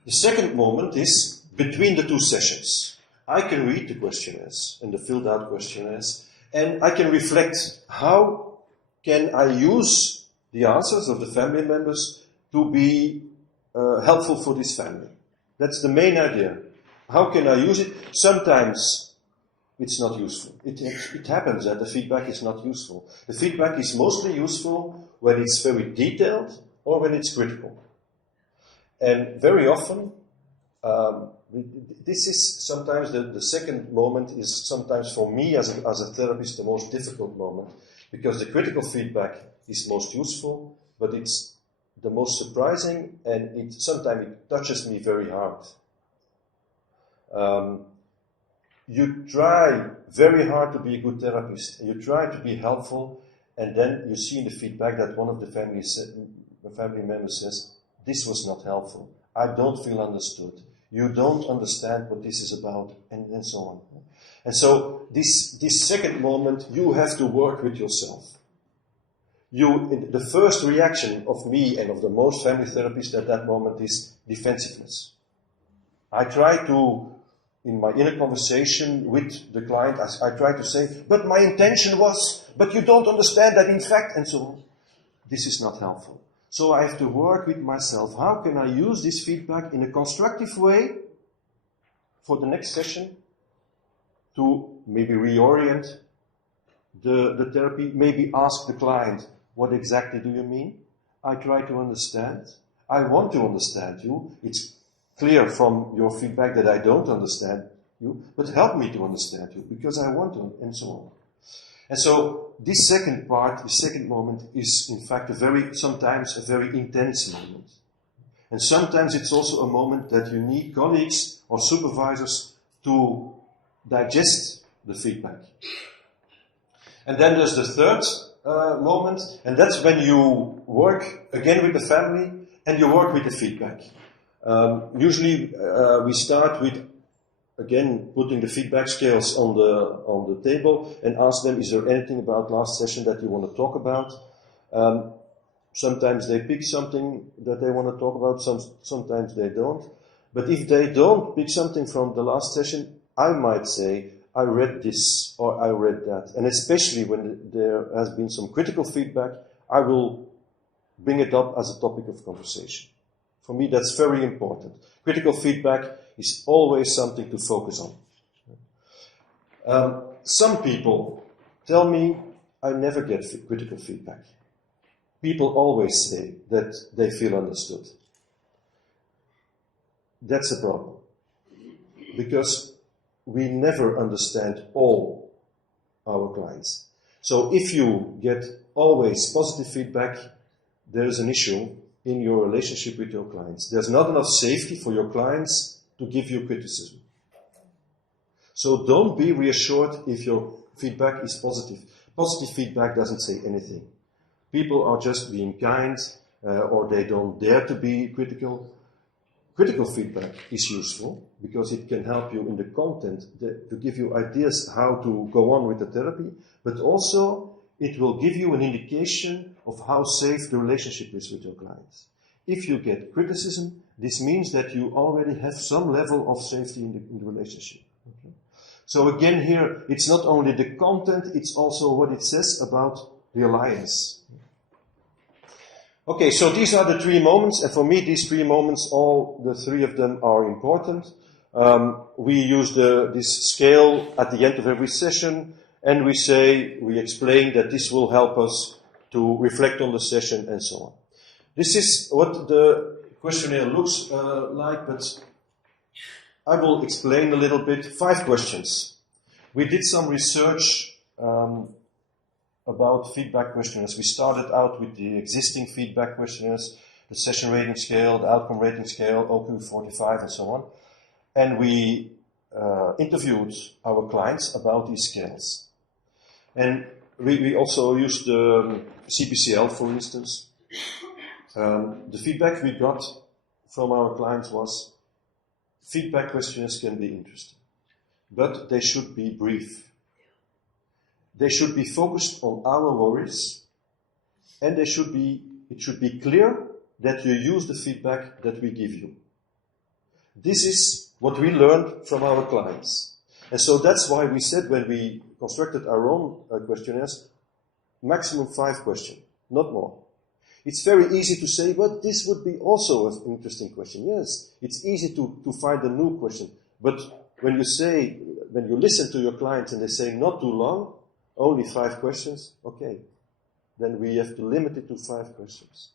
The second moment is between the 2 sessions. I can read the questionnaires and the filled out questionnaires, and I can reflect how can I use the answers of the family members to be helpful for this family. That's the main idea. How can I use it? Sometimes it's not useful. It happens that the feedback is not useful. The feedback is mostly useful when it's very detailed or when it's critical. And very often, this is sometimes the second moment is sometimes for me as a therapist the most difficult moment, because the critical feedback is most useful, but it's the most surprising, and sometimes it touches me very hard. You try very hard to be a good therapist, and you try to be helpful, and then you see in the feedback that one of the family members says, "This was not helpful. I don't feel understood. You don't understand what this is about," and so on. And so this second moment, you have to work with yourself. The first reaction of me and of the most family therapists at that moment is defensiveness. I try to, in my inner conversation with the client, I try to say, "But my intention was, but you don't understand that in fact," and so on. This is not helpful. So I have to work with myself. How can I use this feedback in a constructive way for the next session to maybe reorient the therapy, maybe ask the client, "What exactly do you mean?" I try to understand. I want to understand you. It's clear from your feedback that I don't understand you, but help me to understand you, because I want to, and so on. And so this second part, the second moment, is in fact sometimes a very intense moment. And sometimes it's also a moment that you need colleagues or supervisors to digest the feedback. And then there's the third moment, and that's when you work again with the family and you work with the feedback. Usually we start with, again, putting the feedback scales on the table and ask them, "Is there anything about last session that you want to talk about?" Sometimes they pick something that they want to talk about, sometimes they don't. But if they don't pick something from the last session, I might say, "I read this," or "I read that." And especially when there has been some critical feedback, I will bring it up as a topic of conversation. For me, that's very important. Critical feedback is always something to focus on. Some people tell me, "I never get critical feedback." People always say that they feel understood. That's a problem. Because we never understand all our clients. So if you get always positive feedback, there is an issue in your relationship with your clients. There's not enough safety for your clients to give you criticism. So don't be reassured if your feedback is positive. Positive feedback doesn't say anything. People are just being kind, or they don't dare to be critical. Critical feedback is useful because it can help you in the content to give you ideas how to go on with the therapy, but also it will give you an indication of how safe the relationship is with your clients. If you get criticism, this means that you already have some level of safety in the relationship. Okay? So again here, it's not only the content, it's also what it says about the alliance. Okay, so these are the 3 moments, and for me these 3 moments, all the 3 of them are important. We use this scale at the end of every session, and we explain that this will help us to reflect on the session and so on. This is what the questionnaire looks like, but I will explain a little bit. 5 questions. We did some research about feedback questionnaires. We started out with the existing feedback questionnaires, the session rating scale, the outcome rating scale, OQ45 and so on. And we interviewed our clients about these scales. And we also used the CBCL, for instance. The feedback we got from our clients was, feedback questionnaires can be interesting, but they should be brief. They should be focused on our worries, and it should be clear that you use the feedback that we give you. This is what we learned from our clients. And so that's why we said when we constructed our own questionnaires, maximum 5 questions, not more. It's very easy to say, but this would be also an interesting question. Yes, it's easy to find a new question. But when you listen to your clients and they say not too long, only 5 questions, okay. Then we have to limit it to 5 questions.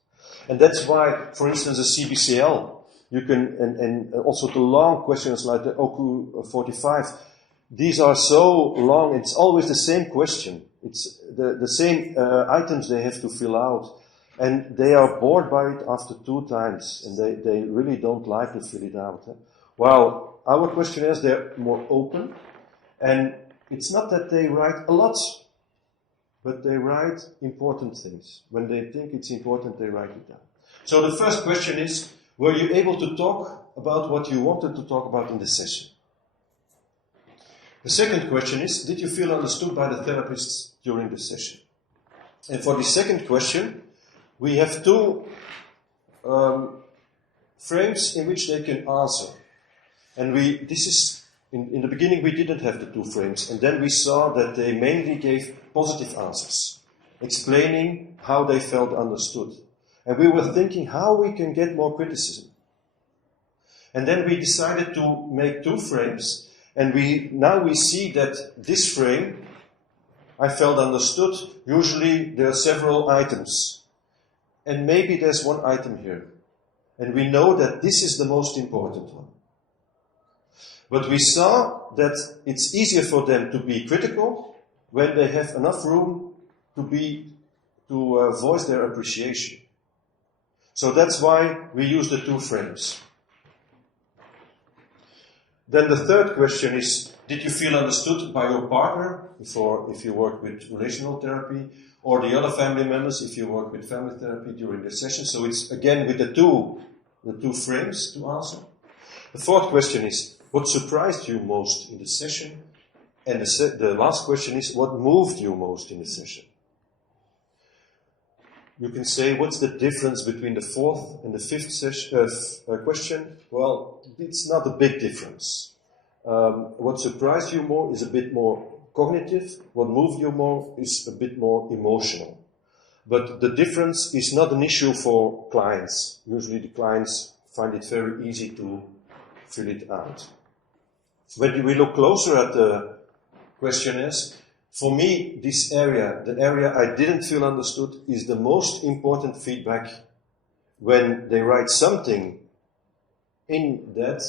And that's why, for instance, a CBCL, you can, and also the long questions like the OQ45, these are so long, it's always the same question. It's the same items they have to fill out. And they are bored by it after 2 times, and they really don't like to fill it out. While our questionnaires, they're more open, and it's not that they write a lot, but they write important things. When they think it's important, they write it down. So the first question is, were you able to talk about what you wanted to talk about in the session? The second question is, did you feel understood by the therapists during the session? And for the second question, we have 2 frames in which they can answer. And in the beginning we didn't have the 2 frames, and then we saw that they mainly gave positive answers, explaining how they felt understood. And we were thinking how we can get more criticism. And then we decided to make 2 frames, and now we see that this frame, I felt understood, usually there are several items. And maybe there's 1 item here. And we know that this is the most important one. But we saw that it's easier for them to be critical when they have enough room to voice their appreciation. So that's why we use the 2 frames. Then the third question is, did you feel understood by your partner if you work with relational therapy, or the other family members if you work with family therapy during the session? So it's again with the two frames to answer. The fourth question is, what surprised you most in the session? And the last question is, what moved you most in the session? You can say, what's the difference between the 4th and the 5th question? Well, it's not a big difference. What surprised you more is a bit more cognitive. What moved you more is a bit more emotional. But the difference is not an issue for clients. Usually the clients find it very easy to fill it out. When we look closer at the questionnaires, for me, this area, the area I didn't feel understood, is the most important feedback. When they write something in that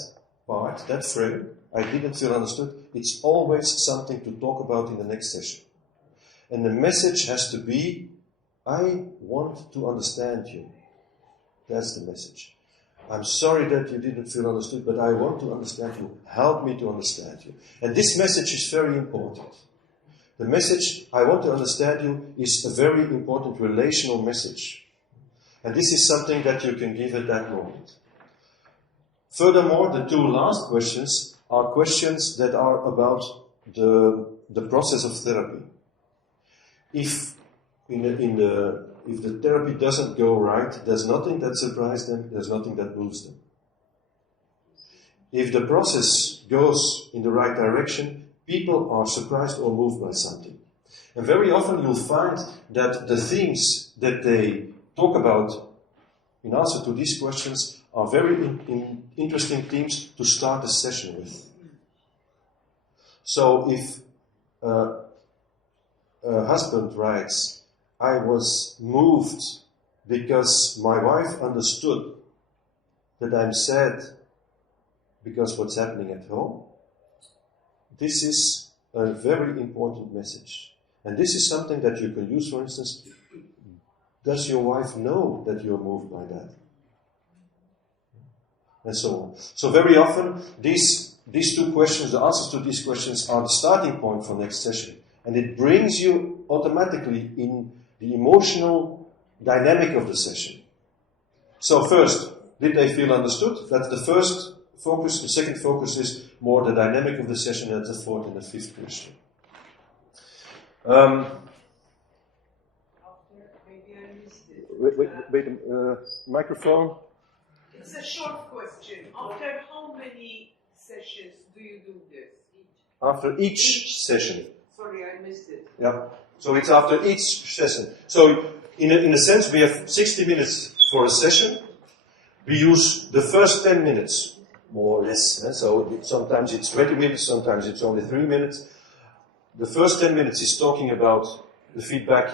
part, that frame, I didn't feel understood, it's always something to talk about in the next session. And the message has to be, I want to understand you. That's the message. I'm sorry that you didn't feel understood, but I want to understand you. Help me to understand you. And this message is very important. The message, I want to understand you, is a very important relational message. And this is something that you can give at that moment. Furthermore, the two last questions are questions that are about the process of therapy. If the therapy doesn't go right, there's nothing that surprises them, there's nothing that moves them. If the process goes in the right direction, people are surprised or moved by something. And very often you'll find that the themes that they talk about in answer to these questions are very interesting themes to start a session with. So if a husband writes, I was moved because my wife understood that I'm sad because what's happening at home, this is a very important message. And this is something that you can use, for instance, does your wife know that you're moved by that? And so on. So very often, these two questions, the answers to these questions are the starting point for next session. And it brings you automatically in the emotional dynamic of the session. So first, did they feel understood? That's the first focus. The second focus is more the dynamic of the session. That's the fourth and the fifth question. Wait, microphone. It's a short question. After how many sessions do you do this? After each session. Sorry, I missed it. Yeah. So it's after each session. So in a sense, we have 60 minutes for a session. We use the first 10 minutes, more or less. So sometimes it's 20 minutes, sometimes it's only 3 minutes. The first 10 minutes is talking about the feedback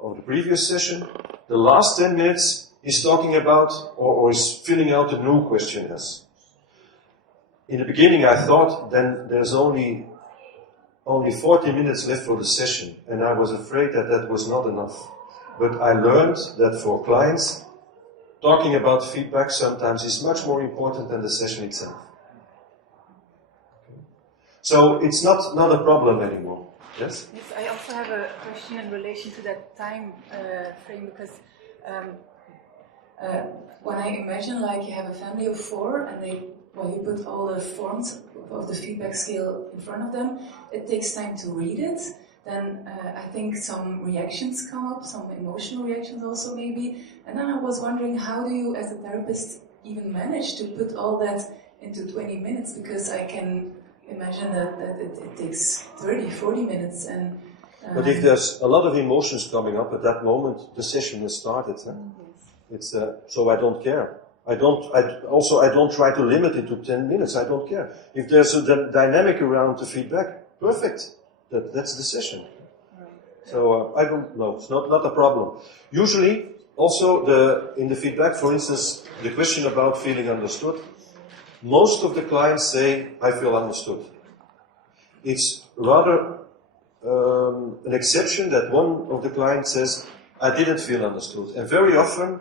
of the previous session. The last 10 minutes is talking about or is filling out the new questionnaires. In the beginning I thought then there's only 40 minutes left for the session, and I was afraid that that was not enough. But I learned that for clients, talking about feedback sometimes is much more important than the session itself. So it's not a problem anymore. Yes? Yes, I also have a question in relation to that time frame, because when I imagine like you have a family of 4 and you put all the forms of the feedback scale in front of them, it takes time to read it. Then I think some reactions come up, some emotional reactions also maybe. And then I was wondering, how do you as a therapist even manage to put all that into 20 minutes? Because I can imagine that it takes 30, 40 minutes. And but if there's a lot of emotions coming up at that moment, the session has started. Huh? It's so I don't care. I don't try to limit it to 10 minutes. I don't care. If there's a dynamic around the feedback, perfect. That's the session. So I don't know. It's not a problem. Usually, also in the feedback, for instance, the question about feeling understood, most of the clients say, I feel understood. It's rather an exception that one of the clients says, I didn't feel understood. And very often,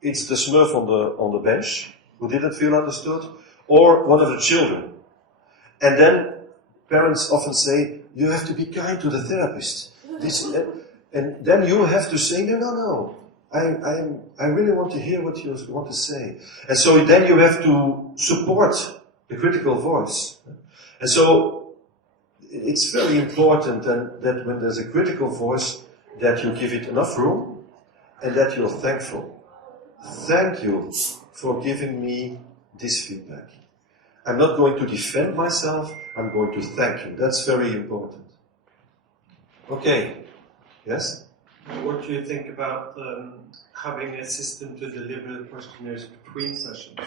it's the Smurf on the bench who didn't feel understood, or one of the children. And then parents often say, you have to be kind to the therapist. And then you have to say, no. I really want to hear what you want to say. And so then you have to support the critical voice. And so it's very important that when there's a critical voice, that you give it enough room and that you're thankful. Thank you for giving me this feedback. I'm not going to defend myself, I'm going to thank you. That's very important. Okay. Yes? What do you think about having a system to deliver the questionnaires between sessions?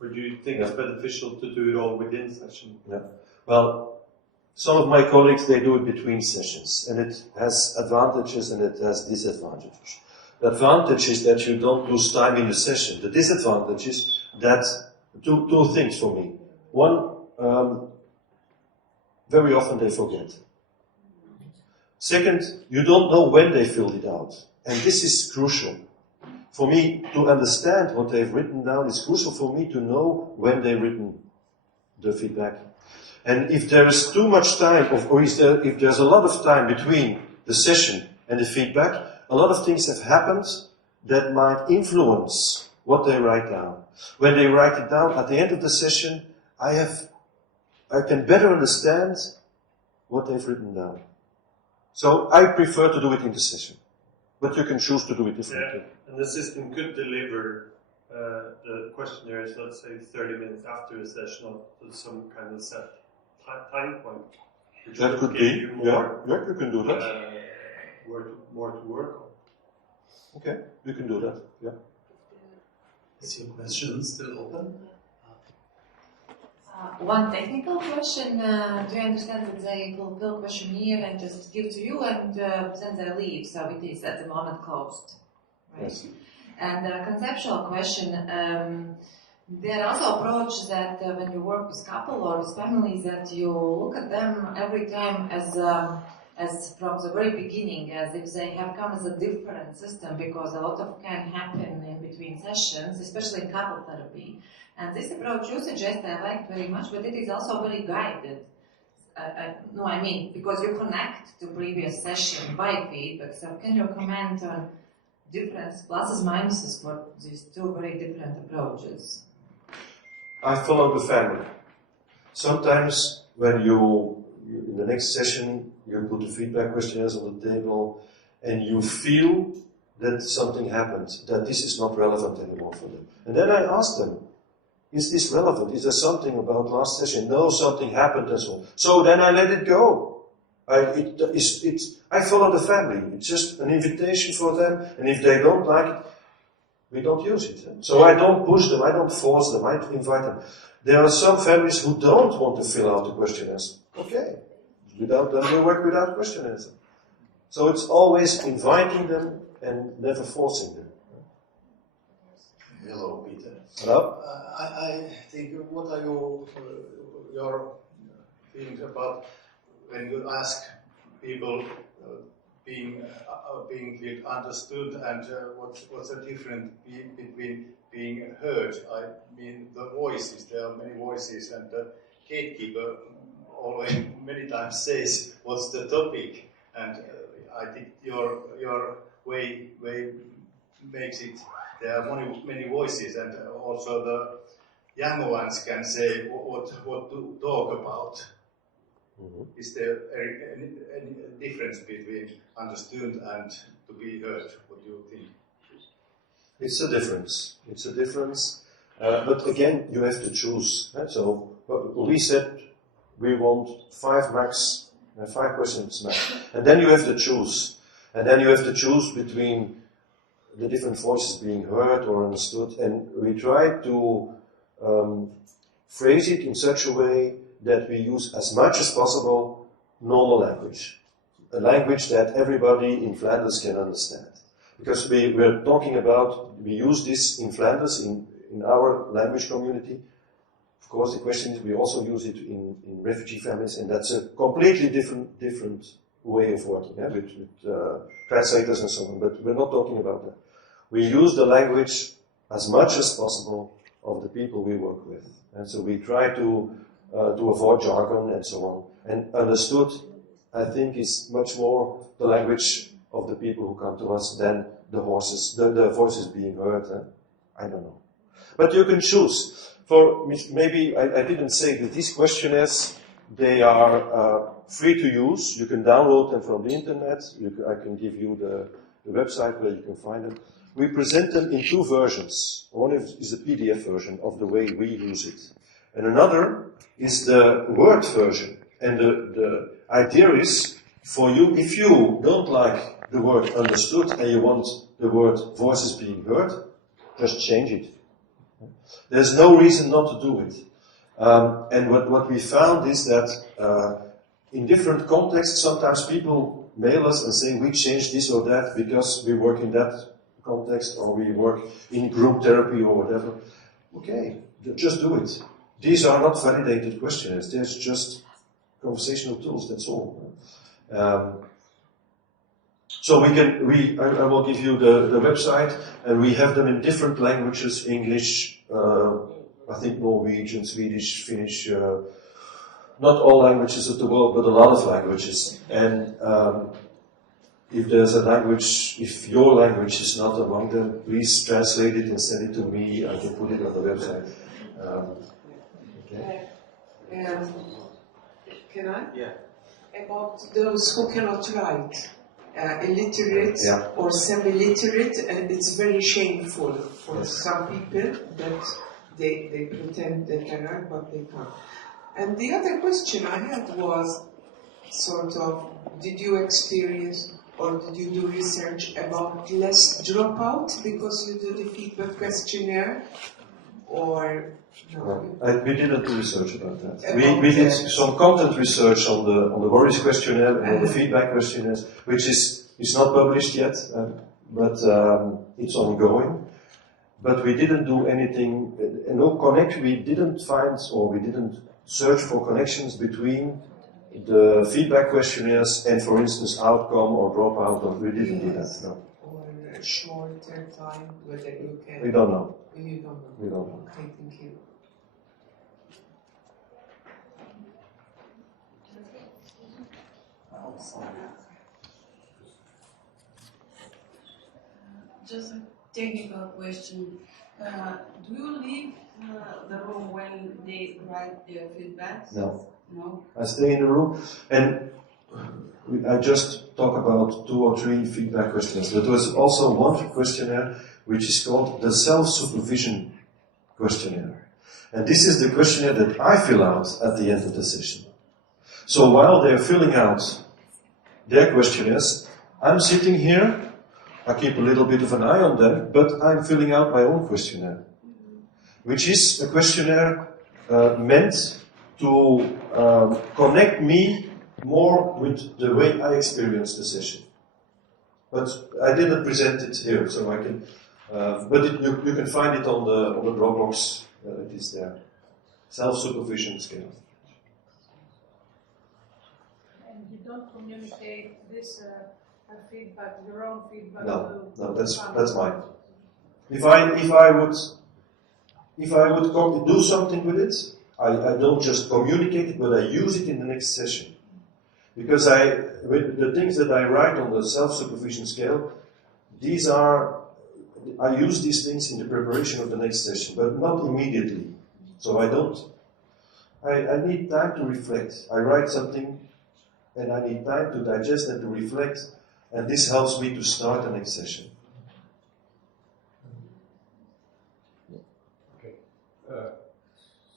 Or do you think it's beneficial to do it all within session? Yeah. Well, some of my colleagues, they do it between sessions, and it has advantages and it has disadvantages. The advantage is that you don't lose time in the session. The disadvantage is that two things for me. One, very often they forget. Second, you don't know when they filled it out. And this is crucial. for me to understand what they've written down, it's crucial for me to know when they've written the feedback. And if there is too much time, or if there's a lot of time between the session and the feedback, a lot of things have happened that might influence what they write down. When they write it down at the end of the session, I can better understand what they've written down. So I prefer to do it in the session. But you can choose to do it differently. Yeah, and the system could deliver the questionnaires, let's say 30 minutes after the session, or some kind of set time point. That could be, yeah, you can do that. More to work on. Okay, you can do that, yeah. Is your question still open? One technical question. Do you understand that they fulfill questionnaire and just give to you and then they leave? So it is at the moment closed. Right? Yes. And a conceptual question. There are also approaches that when you work with couple or with families, that you look at them every time as from the very beginning, as if they have come as a different system, because a lot of can happen in between sessions, especially in couple therapy. And this approach you suggest I like very much, but it is also very guided. No, I mean, because you connect to previous session by feedback. So can you comment on difference, pluses, minuses for these two very different approaches? I follow the family. Sometimes when you in the next session, you put the feedback questionnaires on the table and you feel that something happened, that this is not relevant anymore for them. And then I ask them, is this relevant? Is there something about last session? No, something happened and so on. So then I let it go. I follow the family. It's just an invitation for them, and if they don't like it, we don't use it. So I don't push them, I don't force them, I invite them. There are some families who don't want to fill out the questionnaires. Okay, without them we work without questionnaires. So it's always inviting them and never forcing them. Hello, Peter. Hello? I think, what are your feelings about when you ask people being feel understood, and what's the difference between being heard? I mean, the voices. There are many voices, and the gatekeeper always many times says what's the topic, and I think your way makes it. There are many voices, and also the younger ones can say what to talk about. Mm-hmm. Is there any difference between understood and to be heard? What do you think? It's a difference. It's a difference. But again, you have to choose. So we said we want 5 max, 5 questions max. And then you have to choose. And then you have to choose between the different voices being heard or understood. And we try to phrase it in such a way that we use as much as possible normal language. A language that everybody in Flanders can understand. Because we're talking about, we use this in Flanders, in our language community. Of course, the question is, we also use it in refugee families, and that's a completely different way of working, with translators and so on, but we're not talking about that. We use the language as much as possible of the people we work with. And so we try to avoid jargon and so on. And understood, I think, is much more the language of the people who come to us than the voices being heard. I don't know. But you can choose. For maybe I didn't say that these questionnaires, they are free to use. You can download them from the internet. I can give you the website where you can find them. We present them in 2 versions. One is the PDF version of the way we use it. And another is the Word version. And the idea is for you, if you don't like the word understood and you want the word voices being heard, just change it. There's no reason not to do it. And what we found is that in different contexts, sometimes people mail us and say, we changed this or that because we work in that context, or we work in group therapy or whatever. Okay, just do it. These are not validated questionnaires. They're just conversational tools, that's all. So I will give you the website, and we have them in different languages: English, I think Norwegian, Swedish, Finnish, not all languages of the world, but a lot of languages. And if there's a language, if your language is not among them, please translate it and send it to me. I can put it on the website. Okay. Can I? Yeah. About those who cannot write, illiterate or semi-literate, and it's very shameful for some people that they pretend they can write, but they can't. And the other question I had was sort of, did you experience or did you do research about less dropout because you do the feedback questionnaire? Or no? We didn't do research about that. We did some content research on the Worries Questionnaire and on the feedback questionnaires, which is not published yet, but it's ongoing. But we didn't do anything, we didn't find, or we didn't search for connections between the feedback questionnaires and, for instance, outcome or dropout, or we didn't do that, no. Or shorter time, whether you can... We don't know. You don't know. We don't know. Okay, thank you. Just a technical question. Do you leave the room when they write their feedback? No. No? I stay in the room, and I just talk about 2 or 3 feedback questionnaires. There was also one questionnaire which is called the self-supervision questionnaire. And this is the questionnaire that I fill out at the end of the session. So while they're filling out their questionnaires, I'm sitting here, I keep a little bit of an eye on them, but I'm filling out my own questionnaire, which is a questionnaire meant to connect me more with the way I experience the session. But I didn't present it here, so I can. You can find it on the Dropbox. It is there. Self-supervision scale. And you don't communicate this feedback, your own feedback. No, that's mine. If I would do something with it, I don't just communicate it, but I use it in the next session. Because with the things that I write on the self-supervision scale, I use these things in the preparation of the next session, but not immediately. So I need time to reflect. I write something, and I need time to digest and to reflect, and this helps me to start the next session. Okay.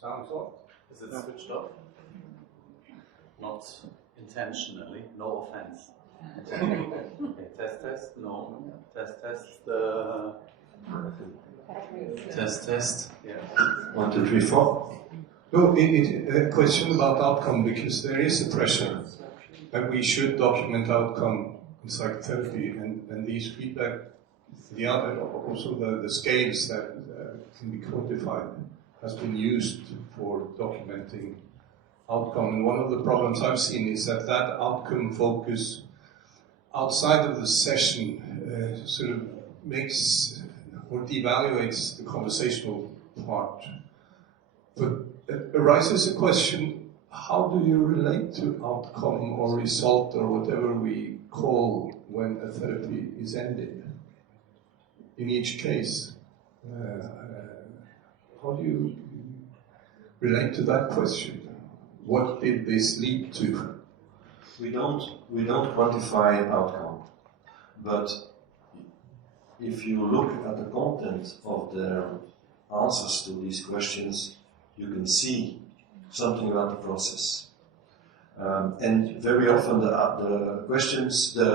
Sounds off? Is it switched off? Not intentionally, no offense. Okay, test, no. Test, test. Yeah. 1, 2, 3, 4. No, a question about outcome, because there is a pressure that we should document outcome in psychotherapy, and these feedback, also the scales that can be quantified, has been used for documenting outcome. And one of the problems I've seen is that outcome focus outside of the session sort of makes or devaluates the conversational part. But it arises a question, how do you relate to outcome or result or whatever we call when a therapy is ended? In each case, how do you relate to that question? What did this lead to? We don't quantify outcome, but if you look at the content of their answers to these questions, you can see something about the process. And very often the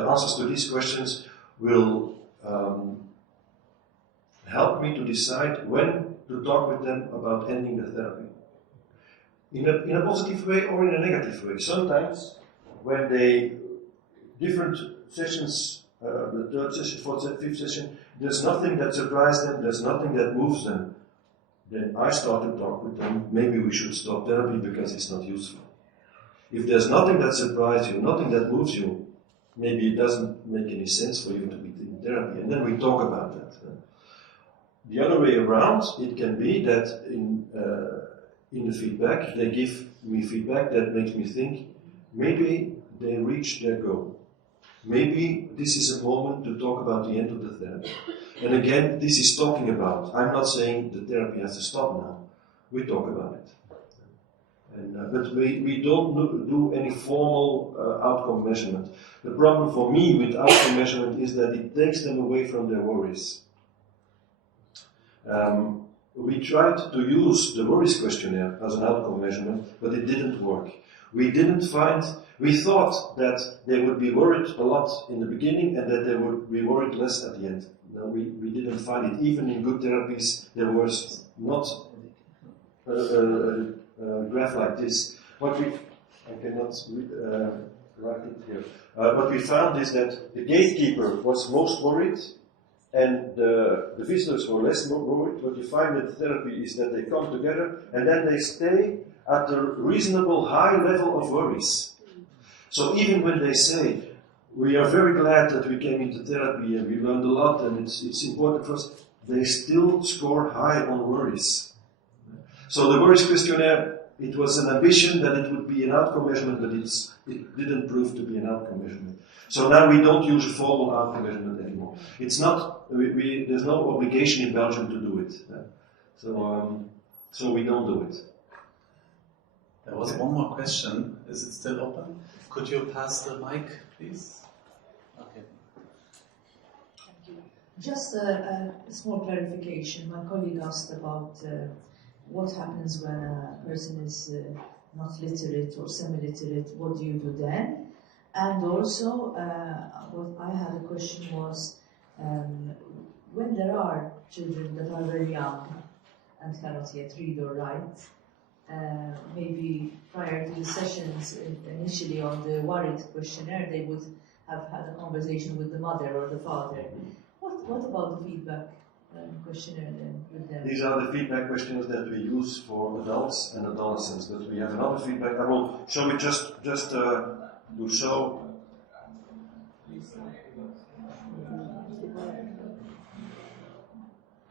answers to these questions will help me to decide when to talk with them about ending the therapy. In a positive way or in a negative way. Sometimes when different sessions, the 3rd session, 4th, 5th session, there's nothing that surprises them, there's nothing that moves them. Then I start to talk with them, maybe we should stop therapy because it's not useful. If there's nothing that surprises you, nothing that moves you, maybe it doesn't make any sense for you to be in therapy, and then we talk about that. The other way around, it can be that in the feedback, they give me feedback that makes me think, maybe they reached their goal. Maybe this is a moment to talk about the end of the therapy. And again, this is talking about. I'm not saying the therapy has to stop now. We talk about it. But we don't do any formal outcome measurement. The problem for me with outcome measurement is that it takes them away from their worries. We tried to use the Worries Questionnaire as an outcome measurement, but it didn't work. We thought that they would be worried a lot in the beginning and that they would be worried less at the end. No, we didn't find it. Even in good therapies, there was not a graph like this. I cannot write it here. What we found is that the gatekeeper was most worried and the visitors were less worried. What you find in therapy is that they come together and then they stay at a reasonable high level of worries. So even when they say, we are very glad that we came into therapy and we learned a lot and it's important for us, they still score high on worries. So the Worries Questionnaire, it was an ambition that it would be an outcome measurement, but it didn't prove to be an outcome measurement. So now we don't use a formal outcome measurement anymore. It's not, there's no obligation in Belgium to do it. So we don't do it. There was one more question. Is it still open? Could you pass the mic, please? Okay. Thank you. Just a small clarification. My colleague asked about what happens when a person is not literate or semi-literate. What do you do then? And also, what I had a question was, when there are children that are very young and cannot yet read or write, maybe prior to the sessions initially on the Worries Questionnaire, they would have had a conversation with the mother or the father. What about the feedback questionnaire then with them? These are the feedback questions that we use for adults and adolescents, but we have another feedback. Shall we just do so?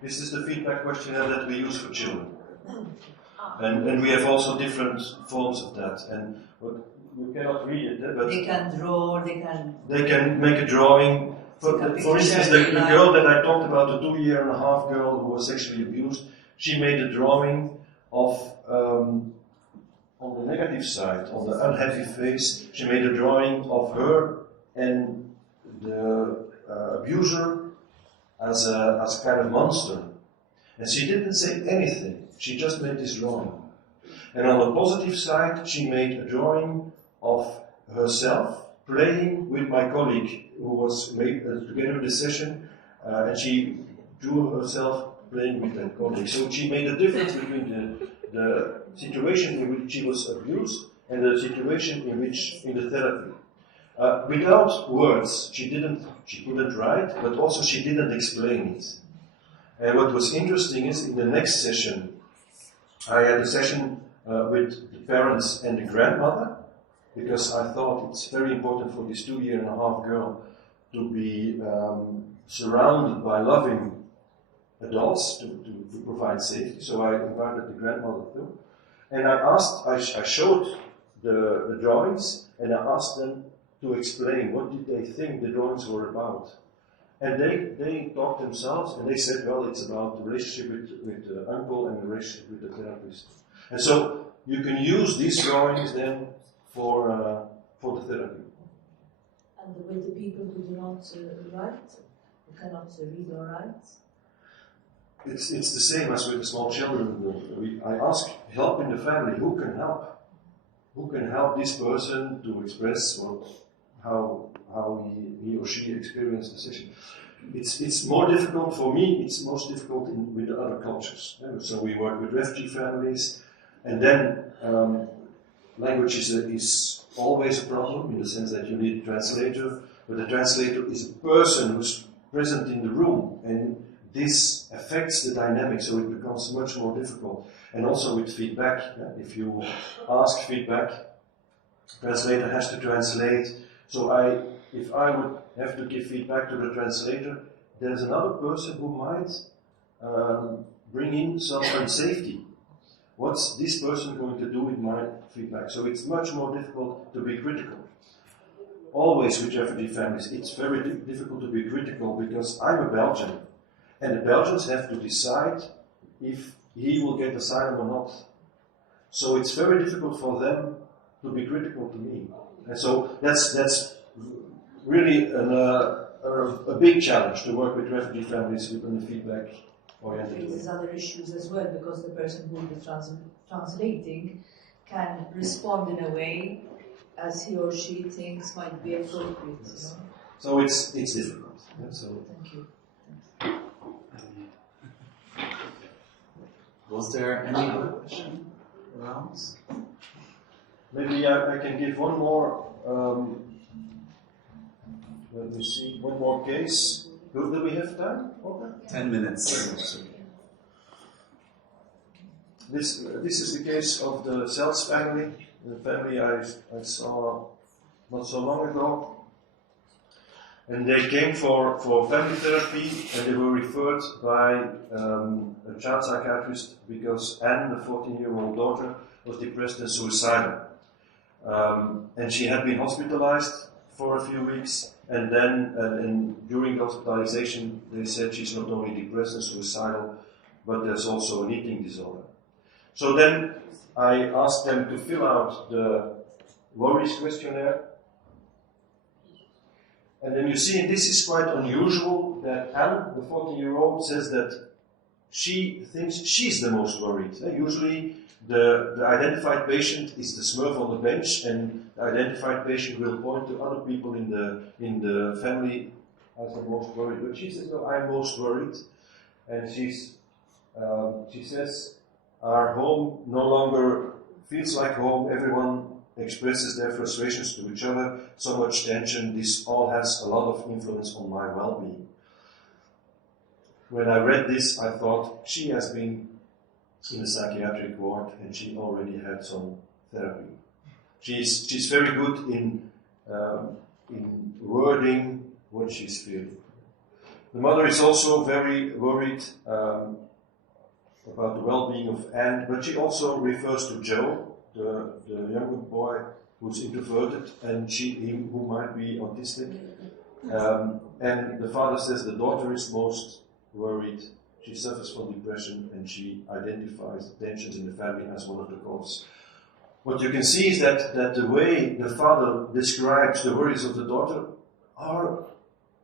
This is the feedback questionnaire that we use for children. And we have also different forms of that. And we cannot read it, but they can draw, they can make a drawing. For instance, the girl that I talked about, the 2-year-and-a-half girl who was sexually abused, she made a drawing of, on the negative side, on the unhappy face, she made a drawing of her and the abuser as a kind of monster. And she didn't say anything. She just made this drawing. And on the positive side, she made a drawing of herself playing with my colleague who was together in the session, and she drew herself playing with that colleague. So she made a difference between the situation in which she was abused and the situation in the therapy. Without words, she couldn't write, but also she didn't explain it. And what was interesting is in the next session, I had a session with the parents and the grandmother, because I thought it's very important for this 2-year-and-a-half girl to be surrounded by loving adults to provide safety. So I invited the grandmother too. And I showed the drawings, and I asked them to explain what did they think the drawings were about. And they talked themselves, and they said, well, it's about the relationship with the uncle and the relationship with the therapist. And so you can use these drawings then for the therapy. And with the people who do not write, who cannot read or write? It's the same as with the small children. I ask help in the family. Who can help? Who can help this person to express how he or she experienced the session? It's more difficult for me. It's most difficult with the other cultures. So we work with refugee families, and then language is always a problem in the sense that you need a translator, but the translator is a person who's present in the room, and this affects the dynamic, so it becomes much more difficult. And also with feedback, if you ask feedback, translator has to translate. So if I would have to give feedback to the translator, there's another person who might bring in some unsafety. What's this person going to do with my feedback? So it's much more difficult to be critical. Always with refugee families, it's very difficult to be critical because I'm a Belgian, and the Belgians have to decide if he will get asylum or not. So it's very difficult for them to be critical to me. And so that's really a big challenge to work with refugee families within the feedback oriented. There's other issues as well, because the person who will be translating can respond in a way as he or she thinks might be appropriate. Yes. So it's difficult. Yeah, so thank you. Was there any other question around? Maybe I can give one more. Let me see, one more case. Do we have time? Okay. 10 minutes. This is the case of the Sells family, the family I saw not so long ago. And they came for family therapy, and they were referred by a child psychiatrist because Anne, the 14-year-old daughter, was depressed and suicidal. And she had been hospitalized for a few weeks, and then during the hospitalization they said she's not only depressed and suicidal, but there's also an eating disorder. So then I asked them to fill out the Worries Questionnaire. And then you see, and this is quite unusual, that Anne, the 14-year-old, says that she thinks she's the most worried. Usually the identified patient is the Smurf on the bench, and the identified patient will point to other people in the family as the most worried. But she says, no, I'm most worried. And she says, our home no longer feels like home. Everyone expresses their frustrations to each other, so much tension. This all has a lot of influence on my well-being. When I read this, I thought, she has been in a psychiatric ward and she already had some therapy. She's very good in wording what she's feeling. The mother is also very worried about the well-being of Anne, but she also refers to Joe, the younger boy who's introverted, and him who might be autistic. And the father says the daughter is most worried. She suffers from depression, and she identifies tensions in the family as one of the causes. What you can see is that the way the father describes the worries of the daughter are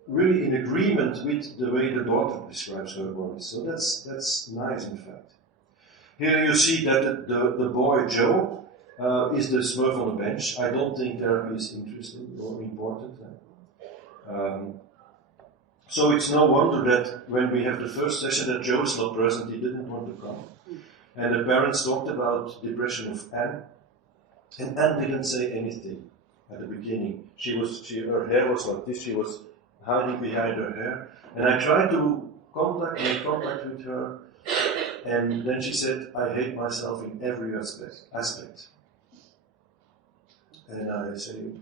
really in agreement with the way the daughter describes her worries. So that's nice, in fact. Here you see that the boy Joe is the Smurf on the bench. I don't think therapy is interesting or important. So it's no wonder that when we have the first session that Joe is not present, he didn't want to come. And the parents talked about depression of Anne, and Anne didn't say anything at the beginning. Her hair was like this, she was hiding behind her hair, and I tried to make contact with her, and then she said, I hate myself in every aspect. And I say,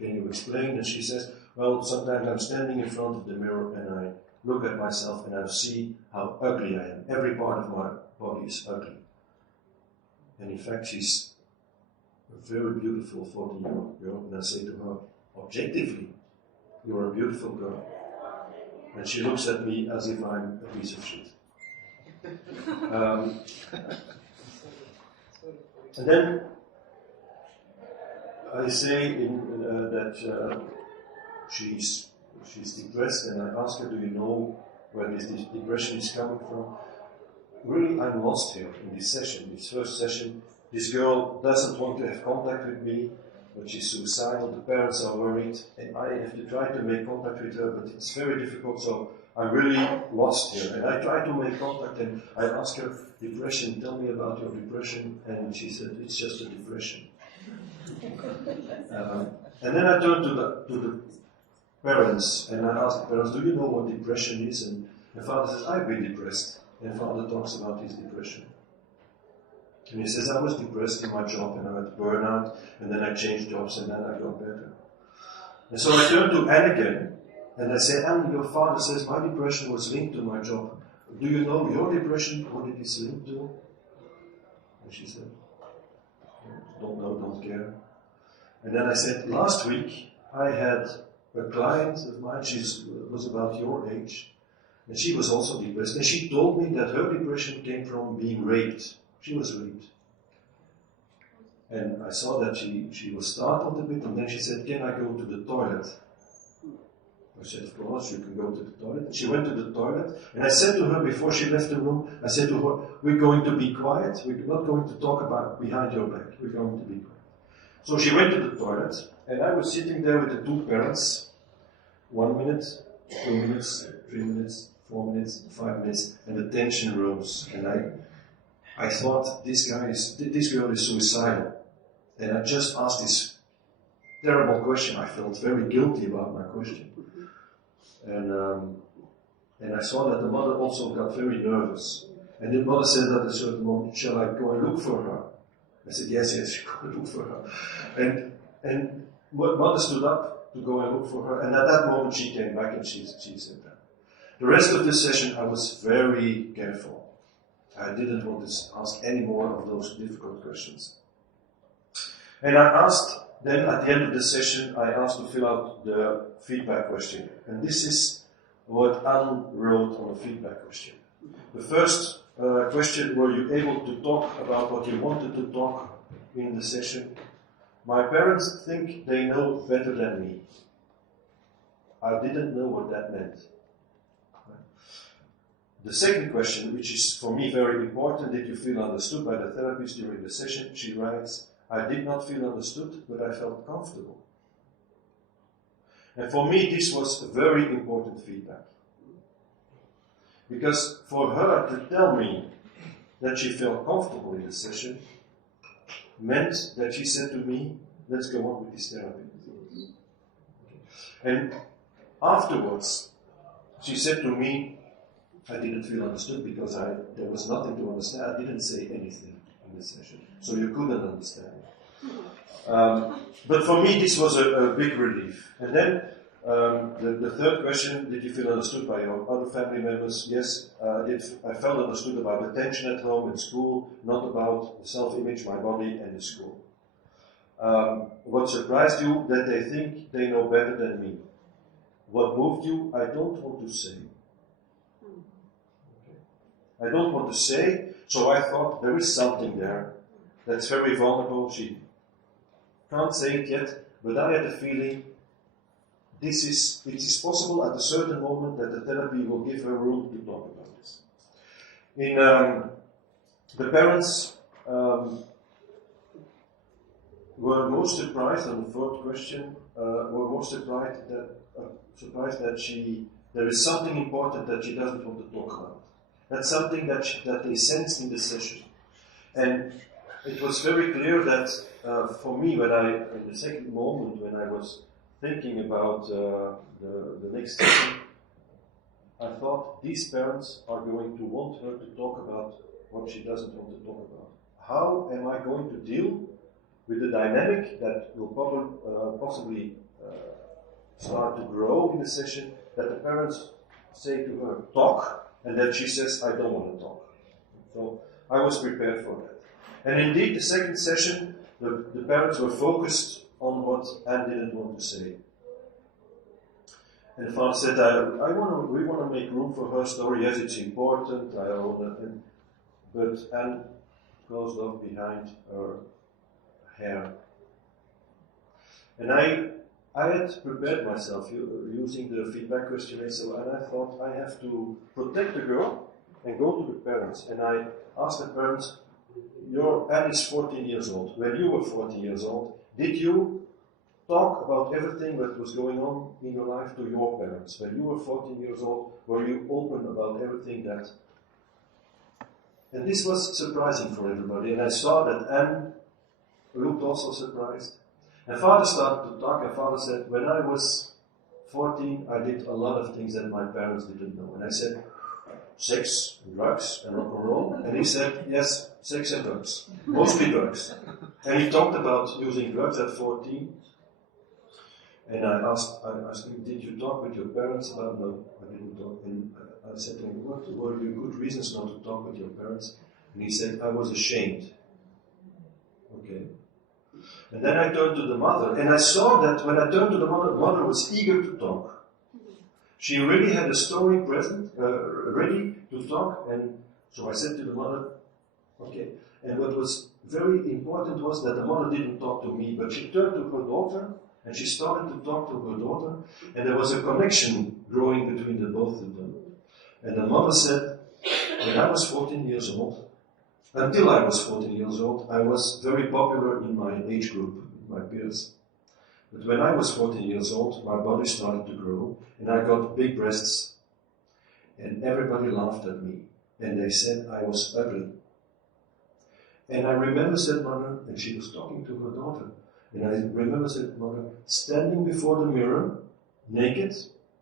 can you explain? And she says, well, sometimes I'm standing in front of the mirror and I look at myself and I see how ugly I am. Every part of my body is ugly. And in fact, she's a very beautiful 14-year-old girl. And I say to her, objectively, you're a beautiful girl. And she looks at me as if I'm a piece of shit. And then I say that she's depressed, and I ask her, do you know where this depression is coming from? Really, I'm lost here in this session, this first session. This girl doesn't want to have contact with me, but she's suicidal, the parents are worried, and I have to try to make contact with her, but it's very difficult, so I'm really lost here. And I try to make contact, and I ask her, depression, tell me about your depression, and she said, it's just a depression. And then I turn to the parents, and I ask the parents, do you know what depression is? And the father says, I've been depressed. And the father talks about his depression. And he says, I was depressed in my job, and I had burnout, and then I changed jobs, and then I got better. And so I turned to Anne again, and I said, Anne, your father says my depression was linked to my job. Do you know your depression, what it is linked to? And she said, don't know, don't care. And then I said, last week I had a client of mine, she was about your age, and she was also depressed. And she told me that her depression came from being raped. She was raped. And I saw that she was startled a bit, and then she said, can I go to the toilet? I said, of course, you can go to the toilet. And she went to the toilet, and I said to her before she left the room, I said to her, we're going to be quiet, we're not going to talk about behind your back, we're going to be quiet. So she went to the toilet, and I was sitting there with the two parents, 1 minute, 2 minutes, 3 minutes, 4 minutes, 5 minutes, and the tension rose. And I thought, this girl is suicidal. And I just asked this terrible question. I felt very guilty about my question. And I saw that the mother also got very nervous. And the mother said at a certain moment, shall I go and look for her? I said, yes, go and look for her. And mother stood up to go and look for her. And at that moment she came back and she said that. The rest of the session I was very careful. I didn't want to ask any more of those difficult questions. And I asked, then at the end of the session, I asked to fill out the feedback questionnaire. And this is what Anne wrote on the feedback questionnaire. The first question, were you able to talk about what you wanted to talk in the session? My parents think they know better than me. I didn't know what that meant. The second question, which is for me very important, did you feel understood by the therapist during the session? She writes, I did not feel understood, but I felt comfortable. And for me, this was a very important feedback. Because for her to tell me that she felt comfortable in the session meant that she said to me, let's go on with this therapy. And afterwards, she said to me, I didn't feel understood because there was nothing to understand. I didn't say anything in the session, so you couldn't understand. But for me, this was a big relief. And then the third question, did you feel understood by your other family members? Yes, I felt understood about the tension at home and school, not about the self-image, my body, and the school. What surprised you? That they think they know better than me. What moved you? I don't want to say. I don't want to say, so I thought there is something there that's very vulnerable. She can't say it yet, but I had a feeling it is possible at a certain moment that the therapy will give her room to talk about this. The parents were most surprised on the fourth question, were most surprised that there is something important that she doesn't want to talk about. That's something that they sensed in the session. And it was very clear that for me, in the second moment when I was thinking about the next session, I thought these parents are going to want her to talk about what she doesn't want to talk about. How am I going to deal with the dynamic that will possibly start to grow in the session, that the parents say to her, talk, and then she says, I don't want to talk. So I was prepared for that. And indeed, the second session, the parents were focused on what Anne didn't want to say. And the father said, we want to make room for her story. Yes, it's important. I own it. But Anne closed off behind her hair. And I had prepared myself using the feedback questionnaire, and I thought I have to protect the girl and go to the parents. And I asked the parents, Anne is 14 years old. When you were 14 years old, did you talk about everything that was going on in your life to your parents? When you were 14 years old, were you open about everything that... And this was surprising for everybody. And I saw that Anne looked also surprised. And father started to talk, and father said, when I was 14, I did a lot of things that my parents didn't know. And I said, sex, and drugs, and rock and roll. And he said, yes, sex and drugs. Mostly drugs. And he talked about using drugs at 14. And I asked him, did you talk with your parents about? No, I didn't talk. And I said to him, what were your good reasons not to talk with your parents? And he said, I was ashamed. Okay. And then I turned to the mother, and I saw that when I turned to the mother was eager to talk. She really had a story ready to talk, and so I said to the mother, okay. And what was very important was that the mother didn't talk to me, but she turned to her daughter, and she started to talk to her daughter, and there was a connection growing between the both of them. And the mother said, when I was 14 years old, until I was 14 years old, I was very popular in my age group, my peers. But when I was 14 years old, my body started to grow, and I got big breasts. And everybody laughed at me, and they said I was ugly. And I remember said mother, and she was talking to her daughter, and I remember said mother, standing before the mirror, naked,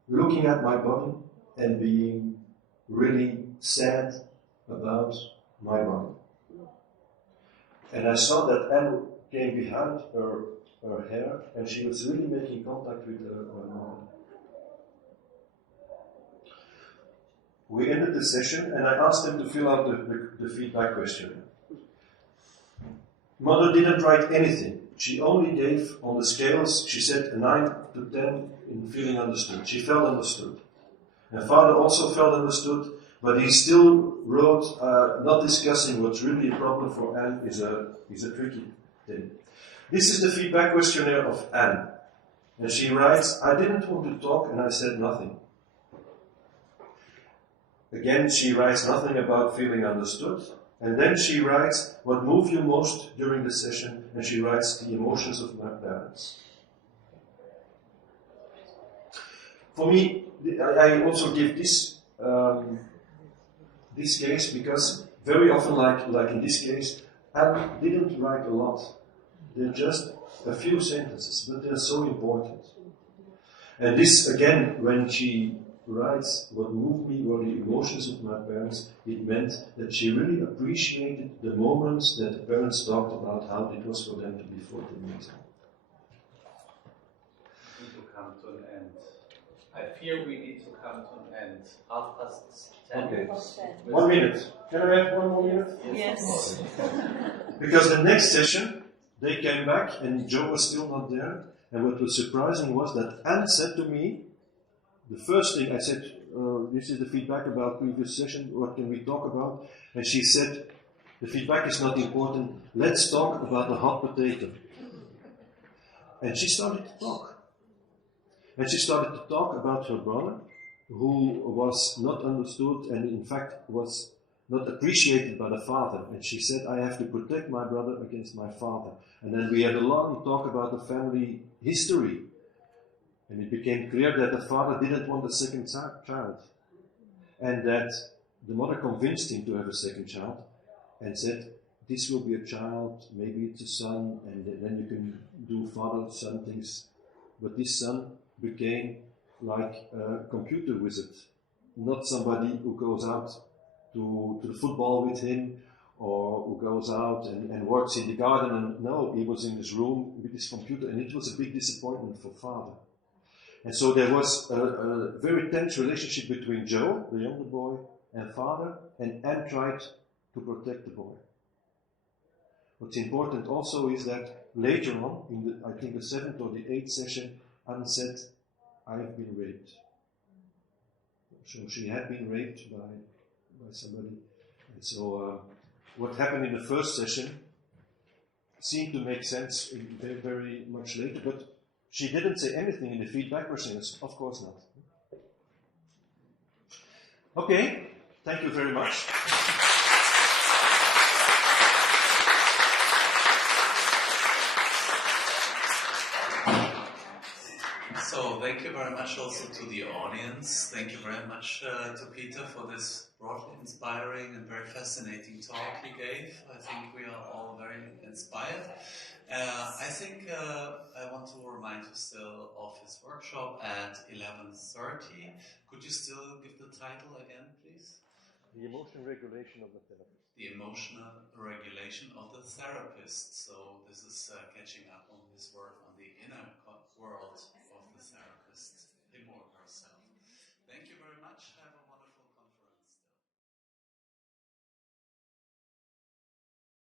looking at my body, and being really sad about my body. And I saw that Anne came behind her hair, and she was really making contact with her mother. We ended the session, and I asked them to fill out the feedback questionnaire. Mother didn't write anything. She only gave on the scales, she said a 9 to 10 in feeling understood. She felt understood. And father also felt understood, but he still wrote, not discussing what's really a problem for Anne is a tricky thing. This is the feedback questionnaire of Anne. And she writes, I didn't want to talk and I said nothing. Again, she writes nothing about feeling understood. And then she writes, what moved you most during the session? And she writes, the emotions of my parents. For me, I also give this case because very often, like in this case, Anne didn't write a lot. They're just a few sentences, but they're so important. And this, again, when she writes, what moved me were the emotions of my parents, it meant that she really appreciated the moments that the parents talked about how it was for them to be 14 years old. We need to come to an end. I fear we need to come to an end. 10:30. Okay. 1 minute. Can I have 1 more minute? Yes. Because the next session, they came back and Joe was still not there. And what was surprising was that Anne said to me, the first thing I said, this is the feedback about previous session, what can we talk about? And she said, the feedback is not important, let's talk about the hot potato. And she started to talk. And she started to talk about her brother, who was not understood and in fact was not appreciated by the father. And she said, I have to protect my brother against my father. And then we had a long talk about the family history. And it became clear that the father didn't want a second child. And that the mother convinced him to have a second child and said, this will be a child, maybe it's a son, and then you can do father-son things. But this son became like a computer wizard, not somebody who goes out to the football with him or who goes out and works in the garden. And no, he was in his room with his computer, and it was a big disappointment for father. And so there was a very tense relationship between Joe, the younger boy, and father, and Anne tried to protect the boy. What's important also is that later on, in I think the 7th or the 8th session, Anne said, I have been raped. So she had been raped by somebody. And so what happened in the first session seemed to make sense very, very much later, but she didn't say anything in the feedback questionnaires. Of course not. Okay, thank you very much. So thank you very much also to the audience. Thank you very much to Peter for this broadly inspiring and very fascinating talk he gave. I think we are all very inspired. I think I want to remind you still of his workshop at 11:30. Could you still give the title again, please? The emotional regulation of the therapist. The emotional regulation of the therapist. So this is catching up on his work